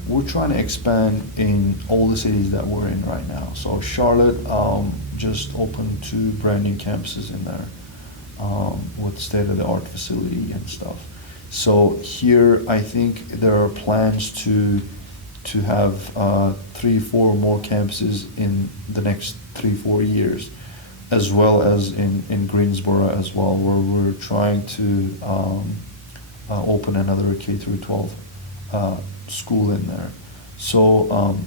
we're trying to expand in all the cities that we're in right now. So Charlotte just opened 2 brand new campuses in there with state-of-the-art facility and stuff. So here, I think there are plans to have 3, 4 more campuses in the next 3, 4 years, as well as in Greensboro as well, where we're trying to open another K through 12 school in there. So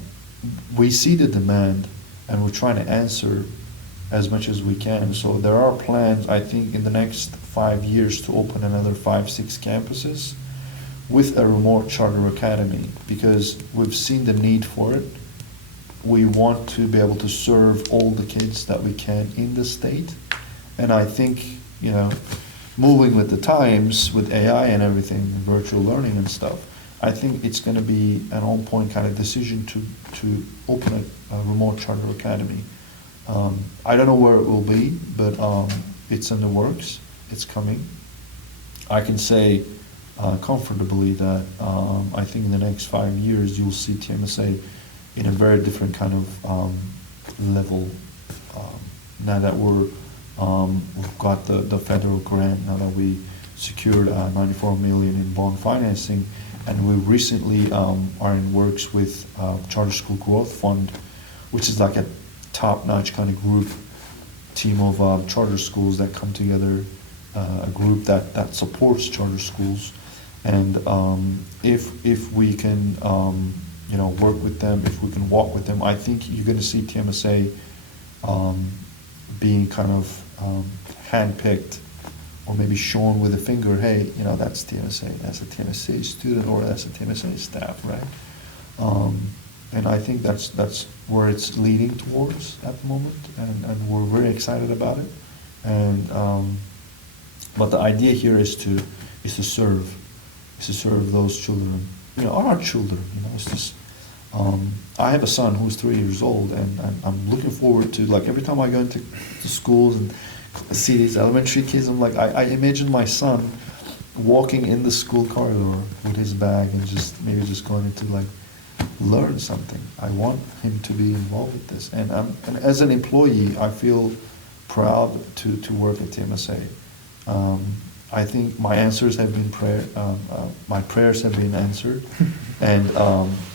we see the demand, and we're trying to answer as much as we can. So there are plans, I think, in the next 5 years to open another 5, 6 campuses with a remote charter academy, because we've seen the need for it. We want to be able to serve all the kids that we can in the state. And I think, you know, moving with the times, with AI and everything, virtual learning and stuff, I think it's going to be an on-point kind of decision to open a remote charter academy. I don't know where it will be, but it's in the works. It's coming. I can say comfortably that I think in the next 5 years you'll see TMSA in a very different kind of level. Now that we've got the federal grant, now that we secured $94 million in bond financing, and we recently are in works with Charter School Growth Fund, which is like a top-notch kind of group team of charter schools that come together, a group that supports charter schools. And if we can, work with them, if we can walk with them, I think you're going to see TMSA being kind of handpicked, or maybe shown with a finger, hey, that's TMSA, that's a TMSA student, or that's a TMSA staff, right? And I think that's where it's leading towards at the moment, and we're very excited about it. And but the idea here is to serve those children, our children. It's just I have a son who's 3 years old, and I'm looking forward to, like, every time I go into schools and see these elementary kids, I'm like, I imagine my son walking in the school corridor with his bag and maybe just going into, like, learn something. I want him to be involved with this, and as an employee, I feel proud to work at TMSA. I think my answers have been my prayers have been answered, and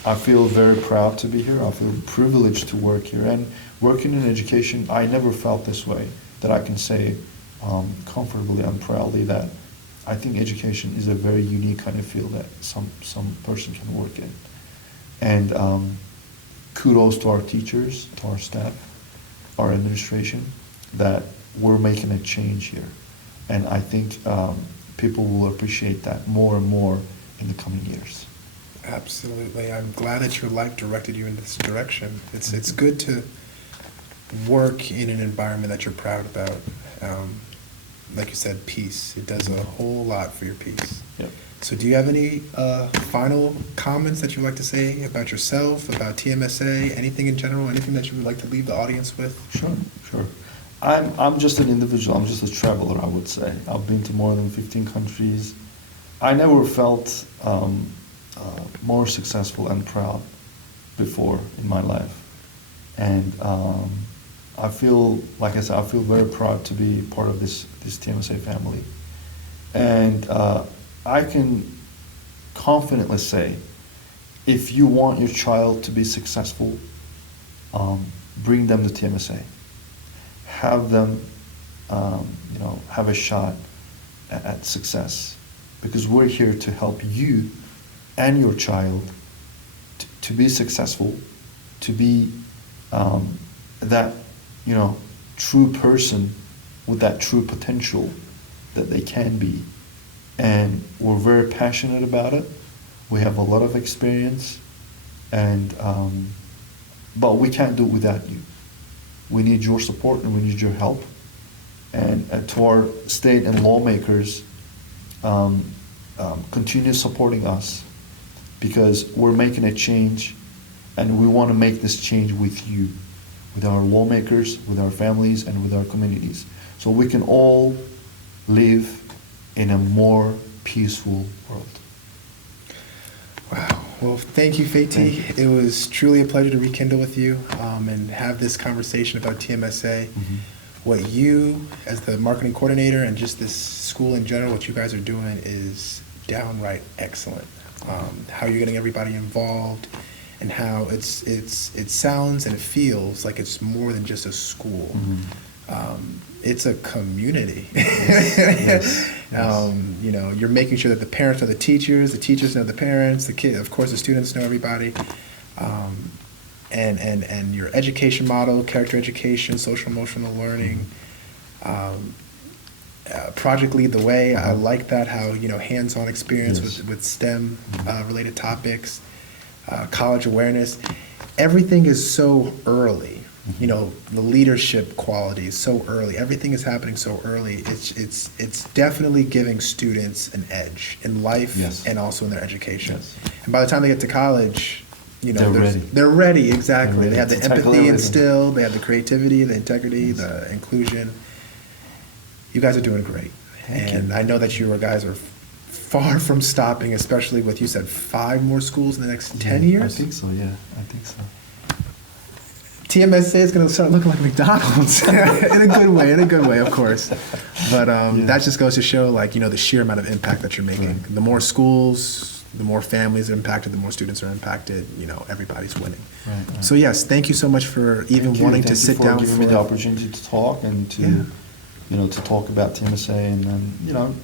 I feel very proud to be here. I feel privileged to work here, and working in education, I never felt this way, that I can say comfortably and proudly that I think education is a very unique kind of field that some person can work in. And kudos to our teachers, to our staff, our administration, that we're making a change here. And I think people will appreciate that more and more in the coming years. Absolutely. I'm glad that your life directed you in this direction. It's good to work in an environment that you're proud about. Like you said, peace. It does a whole lot for your peace. Yep. So do you have any final comments that you'd like to say about yourself, about TMSA, anything in general, anything that you would like to leave the audience with? Sure. I'm just an individual. I'm just a traveler, I would say. I've been to more than 15 countries. I never felt more successful and proud before in my life. And I feel, like I said, I feel very proud to be part of this TMSA family. And I can confidently say, if you want your child to be successful, bring them to TMSA. Have them, have a shot at success, because we're here to help you and your child to be successful, to be that, true person with that true potential that they can be. And we're very passionate about it. We have a lot of experience, and but we can't do it without you. We need your support and we need your help. And to our state and lawmakers, continue supporting us, because we're making a change, and we want to make this change with you, with our lawmakers, with our families, and with our communities, so we can all live in a more peaceful world. Wow. Well, thank you, Fati. It was truly a pleasure to rekindle with you and have this conversation about TMSA. Mm-hmm. What you, as the marketing coordinator, and just this school in general, what you guys are doing is downright excellent. How you're getting everybody involved, and how it sounds and it feels like it's more than just a school. Mm-hmm. It's a community. Yes. You know, you're making sure that the parents know the teachers know the parents, the kids, of course, the students know everybody. And your education model, character education, social emotional learning, Project Lead the Way. I like that, how, you know, hands-on experience with STEM related topics, college awareness. Everything is so early. You know, the leadership quality is so early. Everything is happening so early. It's definitely giving students an edge in life and also in their education. Yes. And by the time they get to college, you know, They're ready. They're ready, exactly. They're ready They have the to tackle empathy everything. instilled, they have the creativity, the integrity, the inclusion. You guys are doing great. Thank and you. I know that you guys are far from stopping, especially with, you said, 5 more schools in the next 10 years? I think so, yeah. I think so. TMSA is going to start looking like McDonald's in a good way, of course. But that just goes to show, like, you know, the sheer amount of impact that you're making. Right. The more schools, the more families are impacted, the more students are impacted, you know, everybody's winning. Right. So yes, thank you so much for even wanting to sit down for giving me the opportunity to talk and to, you know, to talk about TMSA and you know,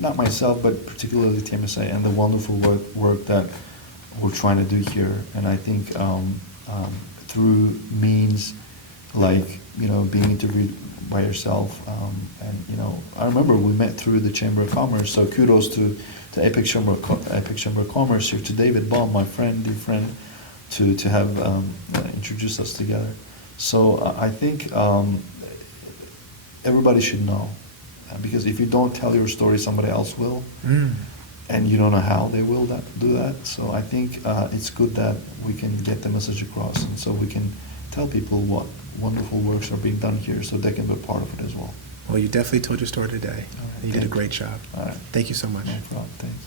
not myself, but particularly TMSA and the wonderful work that we're trying to do here. And I think through means like, you know, being interviewed by yourself, and you know, I remember we met through the Chamber of Commerce. So kudos to the Epic Chamber of Commerce here, to David Baum, my friend, dear friend, to have introduced us together. So I think everybody should know, because if you don't tell your story, somebody else will. And you don't know how they will do that. So I think it's good that we can get the message across, and so we can tell people what wonderful works are being done here, so they can be a part of it as well. Well, you definitely told your story today. All right, You did a great job. All right. Thank you so much. No problem. Thanks.